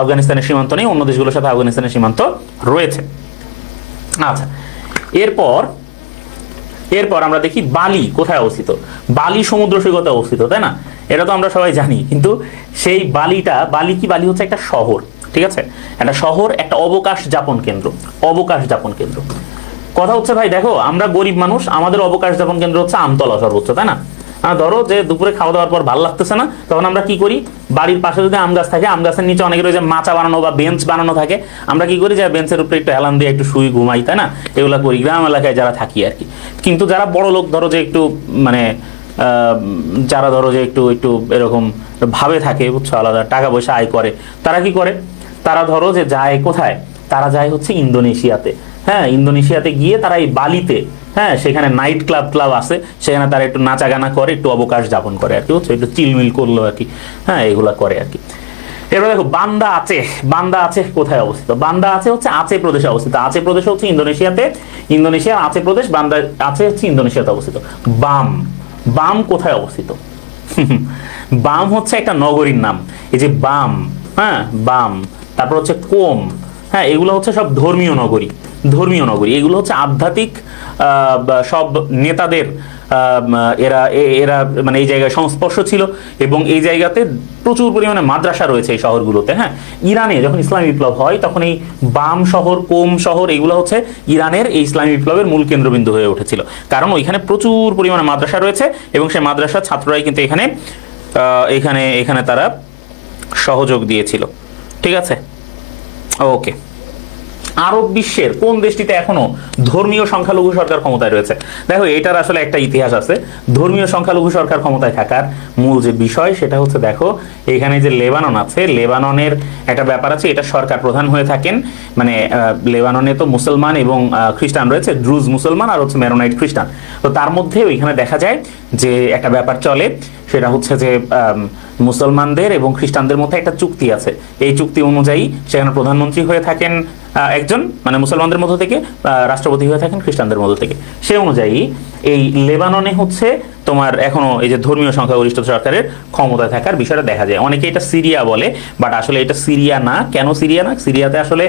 আফগানিস্তানের সীমান্ত নেই, অন্য দেশগুলোর সাথে আফগানিস্তানের সীমান্ত রয়েছে। আচ্ছা, এরপর আমরা দেখি বালি কোথায় অবস্থিত। বালি সমুদ্র সৈকতে অবস্থিত, তাই না, এটা তো আমরা সবাই জানি। কিন্তু সেই বালি হচ্ছে একটা শহর। ঠিক আছে, একটা শহর, একটা অবকাশ যাপন কেন্দ্র। কথা হচ্ছে ভাই দেখো, আমরা গরিব মানুষ, আমাদের অবকাশ যাপন কেন্দ্র হচ্ছে আমতলা সর্বোচ্চ, তাই না। ধরো যে দুপুরে খাওয়া দাওয়ার পর ভালো লাগতেছে না, তখন আমরা কি করি, বাড়ির পাশে যদি আম গাছ থাকে, আম গাছের নিচে অনেকের ওই যে মাচা বানানো বা বেঞ্চ বানানো থাকে, আমরা কি করি যে বেঞ্চের উপরে একটু হেলান দিয়ে একটু শুই ঘুমাই, তাই না? এগুলা করি গ্রাম এলাকায় যারা থাকি আর কি। কিন্তু যারা বড় লোক ধরো যে একটু মানে যারা ধরো যে একটু একটু এরকম ভাবে থাকে, বুঝছো, আলাদা টাকা পয়সা আয় করে, তারা কি করে, তারা ধরো যে যায় কোথায়, তারা যায় হচ্ছে ইন্দোনেশিয়াতে। হ্যাঁ, ইন্দোনেশিয়াতে গিয়ে তারা এই বালিতে, হ্যাঁ, সেখানে নাইট ক্লাব আছে, সেখানে তারা একটু নাচা গানা করে, একটু অবকাশ যাপন করে আর কি, বুঝছো, একটু চিলমিল করলো আর কি। হ্যাঁ, এগুলা করে আর কি। এবার দেখো বান্দা আচেহ, বান্দা আচেহ কোথায় অবস্থিত? বান্দা আচেহ হচ্ছে আচেহ প্রদেশে অবস্থিত। আচেহ প্রদেশ হচ্ছে ইন্দোনেশিয়াতে, ইন্দোনেশিয়ার আচেহ প্রদেশ, বান্দা আচেহ হচ্ছে ইন্দোনেশিয়াতে অবস্থিত। বাম, বাম কোথায় অবস্থিত? বাম হচ্ছে একটা নগরীর নাম। এই যে বাম, হ্যাঁ, বাম, তারপর হচ্ছে কোম, হ্যাঁ, এগুলো হচ্ছে সব ধর্মীয় নগরী, ধর্মীয় নগরী। এগুলো হচ্ছে আধ্যাত্মিক সব নেতাদের এরা এরা মানে এই জায়গায় সংস্পর্শ ছিল, এবং এই জায়গাতে প্রচুর পরিমাণে মাদ্রাসা রয়েছে এই শহরগুলোতে। হ্যাঁ, ইরানে যখন ইসলামী বিপ্লব হয় তখন এই বাম শহর, কোম শহর, এগুলো হচ্ছে ইরানের এই ইসলামী বিপ্লবের মূল কেন্দ্রবিন্দু হয়ে উঠেছিল, কারণ ওইখানে প্রচুর পরিমাণে মাদ্রাসা রয়েছে, এবং সেই মাদ্রাসার ছাত্ররাই কিন্তু এখানে এখানে এখানে তারা সহযোগ দিয়েছিল। ঠিক আছে, ওকে। আরব বিশ্বের কোন দেশটিতে এখনো ধর্মীয় সংখ্যালঘু সরকার ক্ষমতায় রয়েছে? দেখো, এটার আসলে একটা ইতিহাস আছে। ধর্মীয় সংখ্যালঘু সরকার ক্ষমতায় থাকার মূল যে বিষয় সেটা হচ্ছে, দেখো এখানে যে লেবানন আছে, লেবাননের একটা ব্যাপার আছে, এটা সরকার প্রধান হয়ে থাকেন। মানে লেবাননে তো মুসলমান এবং খ্রিস্টান রয়েছে, ড্রুজ মুসলমান আর হচ্ছে মেরোনাইট খ্রিস্টান। তো তার মধ্যে ওইখানে দেখা যায় যে একটা ব্যাপার চলে, সেটা হচ্ছে যে মুসলমানদের এবং খ্রিস্টানদের মধ্যে একটা চুক্তি আছে। এই চুক্তি অনুযায়ী সেখানে প্রধানমন্ত্রী হয়ে থাকেন একজন, মানে মুসলমানদের মধ্য থেকে, রাষ্ট্রপতি হয়ে থাকেন খ্রিস্টানদের মধ্য থেকে। সে অনুযায়ী এই লেবাননে হচ্ছে তোমার এখনো এই যে ধর্মীয় সংখ্যাগরিষ্ঠ সরকারের ক্ষমতায় থাকার বিষয়টা দেখা যায়। অনেকে এটা সিরিয়া বলে, বাট আসলে এটা সিরিয়া না। কেন সিরিয়া না? সিরিয়াতে আসলে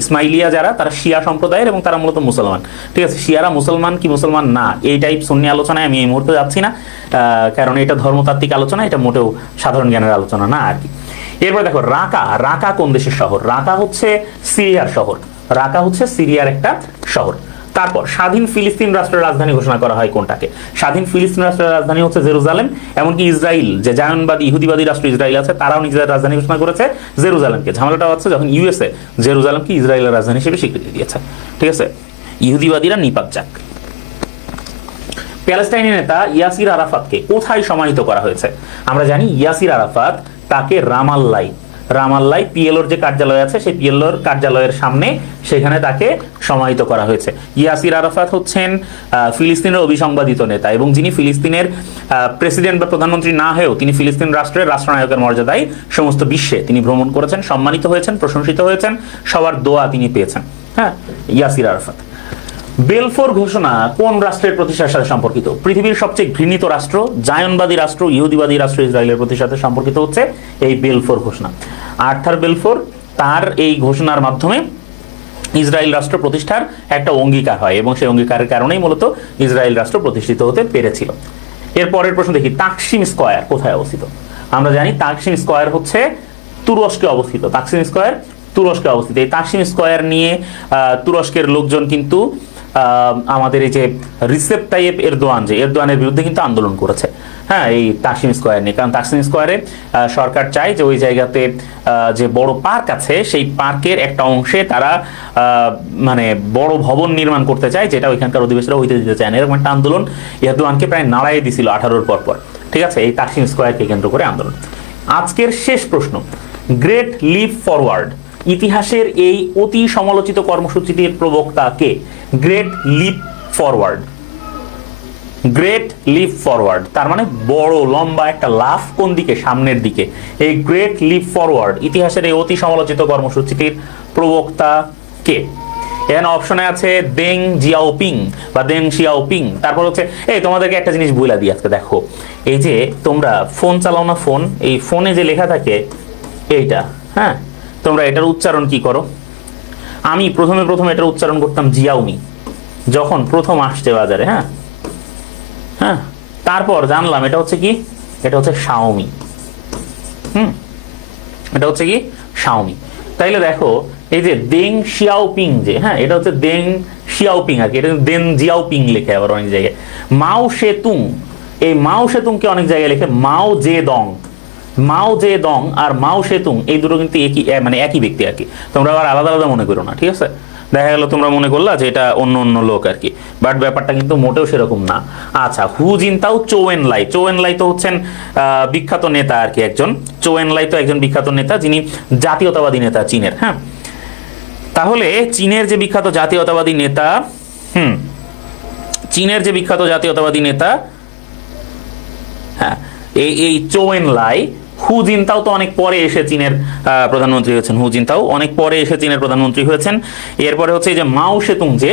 ইসমাইলিয়া যারা, তারা শিয়া সম্প্রদায়ের এবং তারা মূলত মুসলমান। ঠিক আছে, শিয়ারা মুসলমান কি মুসলমান না, এই টাইপ সুন্নি আলোচনায় আমি এই মুহূর্তে যাচ্ছি না, কারণ এটা ধর্মতাত্ত্বিক আলোচনা, এটা মোটেও সাধারণ জ্ঞানের আলোচনা না আর কি। এরপর দেখো রাকা, রাকা কোন দেশের শহর? রাকা হচ্ছে সিরিয়ার শহর, রাকা হচ্ছে সিরিয়ার একটা শহর। তারপর স্বাধীন ফিলিস্তিন রাষ্ট্রের রাজধানী ঘোষণা করা হয় কোনটাকে? স্বাধীন ফিলিস্তিন রাষ্ট্রের রাজধানী হচ্ছে জেরুজালেম। এমনকি ইসরায়েল, যে জায়নবাদী ইহুদিবাদী রাষ্ট্র ইসরায়েল আছে, তারাও নিজেদের রাজধানী ঘোষণা করেছে জেরুজালেমকে। ঝামেলাটা হচ্ছে যখন ইউএসএ জেরুজালেমকে ইসরায়েলের রাজধানী হিসেবে স্বীকৃতি দিয়েছে। ঠিক আছে, ইহুদিবাদীরা নিপাত যাক। প্যালেস্টাইনি নেতা ইয়াসির আরাফাতকে কোথায় সমাহিত করা হয়েছে? আমরা জানি ইয়াসির আরাফাত, তাকে রামাল্লায় পিএলওর যে কার্যালয় আছে, সেই পিএলওর কার্যালয়ের সামনে সেখানে তাকে সমাহিত করা হয়েছে। ইয়াসির আরাফাত হচ্ছেন ফিলিস্তিনের অবিসংবাদিত নেতা, এবং যিনি ফিলিস্তিনের প্রেসিডেন্ট বা প্রধানমন্ত্রী না হয়েও তিনি ফিলিস্তিন রাষ্ট্রের রাষ্ট্রনায়কের মর্যাদায় সমস্ত বিশ্বে তিনি ভ্রমণ করেছেন, সম্মানিত হয়েছেন, প্রশংসিত হয়েছেন, সবার দোয়া তিনি পেয়েছেন। হ্যাঁ, ইয়াসির আরাফাত। বেলফোর ঘোষণা কোন রাষ্ট্রের প্রতিষ্ঠার সাথে সম্পর্কিত? পৃথিবীর সবচেয়ে ঘৃণিত রাষ্ট্র, জায়নবাদী রাষ্ট্র, ইহুদিবাদী রাষ্ট্র ইসরায়েলের প্রতিষ্ঠার সাথে সম্পর্কিত হচ্ছে এই বেলফোর ঘোষণা। আর্থার বেলফোর, তার এই ঘোষণার মাধ্যমে ইসরায়েল রাষ্ট্র প্রতিষ্ঠার একটা অঙ্গীকার হয়, এবং সেই অঙ্গীকারের কারণেই মূলত ইসরায়েল রাষ্ট্র প্রতিষ্ঠিত হতে পেরেছিল। এর পরের প্রশ্ন দেখি, তাকসিম স্কয়ার কোথায় অবস্থিত? আমরা জানি তাকসিম স্কয়ার হচ্ছে তুরস্কে অবস্থিত। তাকসিম স্কয়ার তুরস্কে অবস্থিত। এই তাকসিম স্কয়ার নিয়ে তুরস্কের লোকজন কিন্তু আমাদের এই যে রিসেপ তাইয়েপ এরদোয়ান, যে এরদোয়ানের বিরুদ্ধে কিন্তু আন্দোলন করেছে। হ্যাঁ, এই তাকসিম স্কয়ার নিয়ে, কারণ তাকসিম স্কয়ারে সরকার চায় যে ওই জায়গাতে যে বড় পার্ক আছে, সেই পার্কের একটা অংশে তারা মানে বড় ভবন নির্মাণ করতে চায়, যেটা ওইখানকার অধিবাসীরা হইতে দিতে চায় না। এরকম একটা আন্দোলন এরদোয়ানকে প্রায় নাড়াই দিছিল 18-র পর। ঠিক আছে, এই তাকসিম স্কয়ারকে কেন্দ্র করে আন্দোলন। আজকের শেষ প্রশ্ন, গ্রেট লিপ ফরওয়ার্ড ইতিহাসের এই অতি সমালোচিত কর্মসূচিটির প্রবক্তা কে? Great leap forward, great leap forward তার মানে বড় লম্বা একটা লাফ কোন দিকে? সামনের দিকে। এই গ্রেট লিপ ফরওয়ার্ড ইতিহাসের এই অতি সমালোচিত কর্মসূচিটির প্রবক্তা কে? এখানে অপশনে আছে দেং জিয়াওপিং বা দেং শিয়াওপিং। তারপর হচ্ছে এই তোমাদেরকে একটা জিনিস বইলা দিই আজকে, দেখো এই যে তোমরা ফোন চালাও না, ফোন, এই ফোনে যে লেখা থাকে এইটা, হ্যাঁ, তোমরা এটার উচ্চারণ কি করো? আমি প্রথমে এটার উচ্চারণ করতাম জিয়াওমি, যখন প্রথম আসছে বাজারে। হ্যাঁ হ্যাঁ, তারপর জানলাম এটা হচ্ছে কি, এটা হচ্ছে শাওমি। এটা হচ্ছে কি শাওমি। তাইলে দেখো এই যে দেং শিয়াওপিং, যে হ্যাঁ এটা হচ্ছে দেং শিয়াওপিং আর কি, এটা দেন জিয়াওপিং লেখে আবার অনেক জায়গায়। মাও সেতুং, এই মাও সেতুংকে অনেক জায়গায় লিখে মাও জে দং। মাও জে দং আর মাও সেতুং এই দুটো কিন্তু একই, মানে একই ব্যক্তি আর কি, তোমরা আবার আলাদা আলাদা মনে করো না, ঠিক আছে? দেখা গেল তোমরা মনে করলা যে এটা অন্য অন্য লোক আর কি, বাট ব্যাপারটা কিন্তু মোটেও সেরকম না। আচ্ছা, হু জিনতাও চৌ এনলাই। চৌ এনলাই তো হচ্ছেন বিখ্যাত নেতা আর কি, একজন চৌ এনলাই তো একজন বিখ্যাত নেতা, যিনি জাতীয়তাবাদী নেতা চীনের। হ্যাঁ, তাহলে চীনের যে বিখ্যাত জাতীয়তাবাদী নেতা, চীনের যে বিখ্যাত জাতীয়তাবাদী নেতা, হ্যাঁ, এই চৌ এনলাই, হু জিনতাও তো অনেক পরে এসে চীনের প্রধানমন্ত্রী হয়েছেন। হু জিনতাও অনেক পরে এসে চীনের প্রধানমন্ত্রী হয়েছেন। এরপরে হচ্ছে যে মাও সেতুং, যে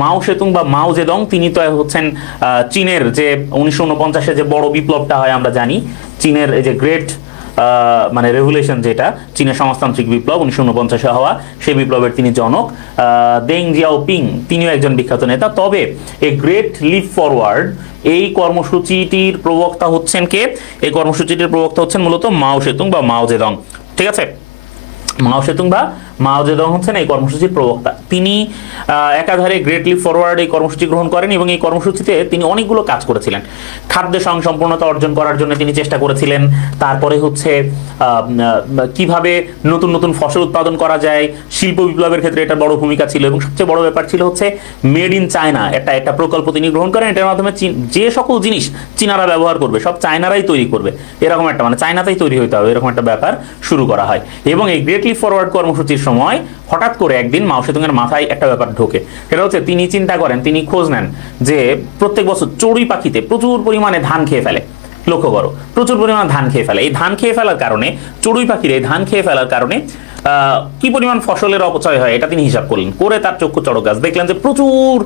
মাও সেতুং বা মাও জেদং, তিনি তো হচ্ছেন চীনের যে 1949-এ যে বড় বিপ্লবটা হয় আমরা জানি, চীনের এই যে গ্রেট মানে রেভলিউশন, যেটা চীনের সমাজতান্ত্রিক বিপ্লব 1949-এ হওয়া, সেই বিপ্লবের তিনি জনক। দেং জিয়াওপিং তিনিও একজন বিখ্যাত নেতা। তবে এই গ্রেট লিপ ফরওয়ার্ড এই কর্মসূচিটির প্রবক্তা হচ্ছেন কে? এই কর্মসূচিটির প্রবক্তা হচ্ছেন মূলত মাও সেতুং বা মাও জেদং, ঠিক আছে? মাও সেতুং বা মাও জেদং হচ্ছেন এই কর্মসূচির প্রবক্তা। তিনি একাধারে গ্রেট লিপ ফরওয়ার্ড এই কর্মসূচি গ্রহণ করেন এবং এই কর্মসূচিতে তিনি অনেকগুলো কাজ করেছিলেন। খাদ্য স্বয়ংসম্পূর্ণতা অর্জন করার জন্য তিনি চেষ্টা করেছিলেন। তারপরে হচ্ছে কিভাবে নতুন নতুন ফসল উৎপাদন করা যায়, শিল্প বিপ্লবের ক্ষেত্রে এটা বড় ভূমিকা ছিল। এবং সবচেয়ে বড় ব্যাপার ছিল হচ্ছে মেড ইন চায়না, একটা প্রকল্প তিনি গ্রহণ করেন। এটার মাধ্যমে যে সকল জিনিস চীনারা ব্যবহার করবে সব চায়নারাই তৈরি করবে, এরকম একটা, মানে চায়নাতেই তৈরি হইতে হবে, এরকম একটা ব্যাপার শুরু করা হয়। এবং এই গ্রেট লিপ ফরওয়ার্ড কর্মসূচির সময় হঠাৎ করে একদিন মাও সেতুং এর মাথায় একটা ব্যাপার ঢোকে। সেটা হচ্ছে তিনি চিন্তা করেন, তিনি খোঁজ নেন যে প্রত্যেক বছর চড়ুই পাখিতে প্রচুর পরিমাণে ধান খেয়ে ফেলে। লক্ষ্য করো, প্রচুর পরিমাণে ধান খেয়ে ফেলে। এই ধান খেয়ে ফেলার কারণে, চড়ুই পাখির এই ধান খেয়ে ফেলার কারণে কি পরিমাণ ফসলের অপচয় হয় এটা তিনি হিসাব করলেন। করে তার চক্ষু চড়ক গাছ, দেখলেন যে প্রচুর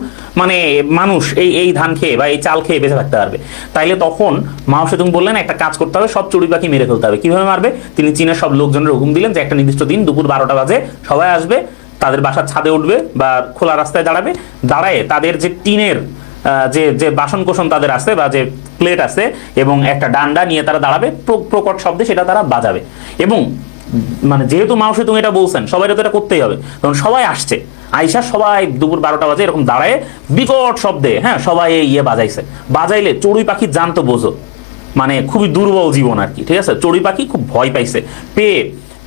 মানে মানুষ এই ধান খেয়ে বা এই চাল খেয়ে বেঁচে থাকতে পারবে। তাইলে তখন মাও সেতুং বললেন একটা কাজ করতে হবে, সব চড়ুই পাখি মেরে ফেলতে হবে। কিভাবে মারবে? তিনি চীনের সব লোকজনের হুকুম দিলেন যে একটা নির্দিষ্ট দিন দুপুর 12টা বাজে সবাই আসবে, তাদের বাসার ছাদে উঠবে বা খোলা রাস্তায় দাঁড়াবে, দাঁড়ায় তাদের যে টিনের যে বাসন কোসন তাদের আছে বা যে প্লেট আছে এবং একটা ডান্ডা নিয়ে তারা দাঁড়াবে, প্রকট শব্দে সেটা তারা বাজাবে। এবং মানে যেহেতু মাও সেতুং এটা বলছেন, সবাই তো এটা করতেই হবে, তখন সবাই আসছে। আইসা সবাই দুপুর 12টা বাজে এরকম দাঁড়ায় বিকট শব্দে, হ্যাঁ, সবাই বাজাইছে। বাজাইলে চড়ুই পাখি জানতো, বোঝো, মানে খুবই দুর্বল জীবন আর কি, ঠিক আছে? চড়ুই পাখি খুব ভয় পাইছে, পেয়ে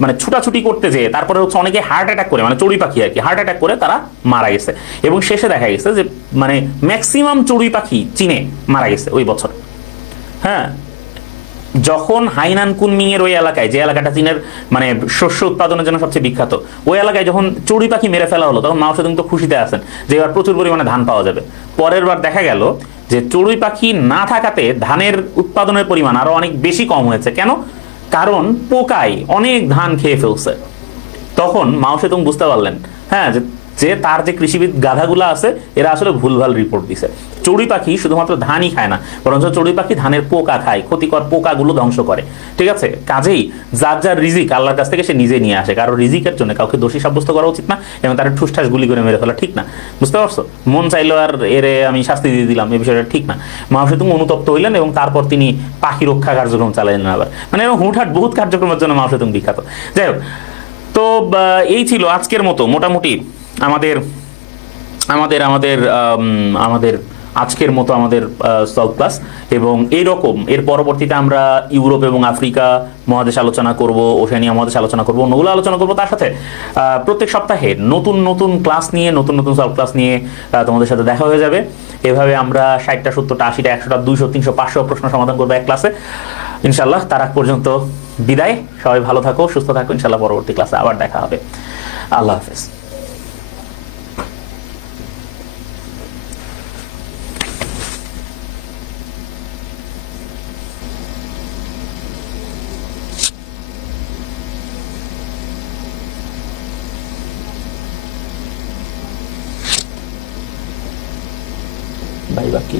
মানে ছুটাছুটি করতে যেয়ে তারপরে হচ্ছে অনেকে হার্ট অ্যাটাক করে, মানে চড়ুই পাখি আর কি, হার্ট অ্যাটাক করে তারা মারা গেছে। এবং শেষে দেখা গেছে যে মানে ম্যাক্সিমাম চড়ুই পাখি চীনে মারা গেছে ওই বছর। হ্যাঁ, যখন হাইনান কুনমিং এর ওই এলাকায়, যে এলাকাটা চীনের মানে শস্য উৎপাদনের জন্য সবচেয়ে বিখ্যাত, ওই এলাকায় যখন চড়ুই পাখি মেরে ফেলা হলো, তখন মাও সেতুং তো খুশিতে আছেন যে এবার প্রচুর পরিমাণে ধান পাওয়া যাবে। পরের বার দেখা গেল যে চড়ুই পাখি না থাকাতে ধানের উৎপাদনের পরিমাণ আরো অনেক বেশি কম হয়েছে। কেন? কারণ পোকায় অনেক ধান খেয়ে ফেলছে। তখন মাও সেতুং বুঝতে পারলেন, হ্যাঁ, যে তার যে কৃষিবিদ গাধাগুলো আছে এরা আসলে ভুলভাল রিপোর্ট দিছে। চড়ুই পাখি শুধুমাত্র ধানই খায় না, বরঞ্চ চড়ুই পাখি ধানের পোকা খায়, ক্ষতিকর পোকাগুলো ধ্বংস করে, ঠিক আছে? কাজেই যার যার রিজিক আল্লাহর কাছ থেকে সে নিজে নিয়ে আসে। কারো রিজিকের জন্য কাউকে দোষী সাব্যস্ত করা উচিত না এবং তার ঠুসঠাস গুলি করে মেরে ফেলা ঠিক না, বুঝতে পারছো? মন চাইলো আর এরে আমি শাস্তি দিয়ে দিলাম, এই বিষয়টা ঠিক না। মাও সেতুং অনুতপ্ত হইলেন এবং তারপর তিনি পাখি রক্ষা কার্যক্রম চালাইলেন আবার, মানে এরকম হুটহাট বহুত কার্যক্রমের জন্য মাও সেতুং বিখ্যাত। যাই হোক, তো এই ছিল আজকের মতো মোটামুটি আমাদের আমাদের আমাদের আমাদের আজকের মতো আমাদের সলভ ক্লাস। এবং এইরকম এর পরবর্তীতে আমরা ইউরোপ এবং আফ্রিকা মহাদেশ আলোচনা করব, ওশেনিয়া মহাদেশ আলোচনা করব, অন্যগুলো আলোচনা করব। তার সাথে প্রত্যেক সপ্তাহে নতুন নতুন ক্লাস নিয়ে, নতুন নতুন সলভ ক্লাস নিয়ে তোমাদের সাথে দেখা হয়ে যাবে। এভাবে আমরা 60টা 70টা 80টা 100টা 200 300 500 প্রশ্ন সমাধান করবো এক ক্লাসে ইনশাল্লাহ। তার আগ পর্যন্ত বিদায়, সবাই ভালো থাকো, সুস্থ থাকো। ইনশাল্লাহ পরবর্তী ক্লাসে আবার দেখা হবে। আল্লাহ হাফেজ। বাই বাকি।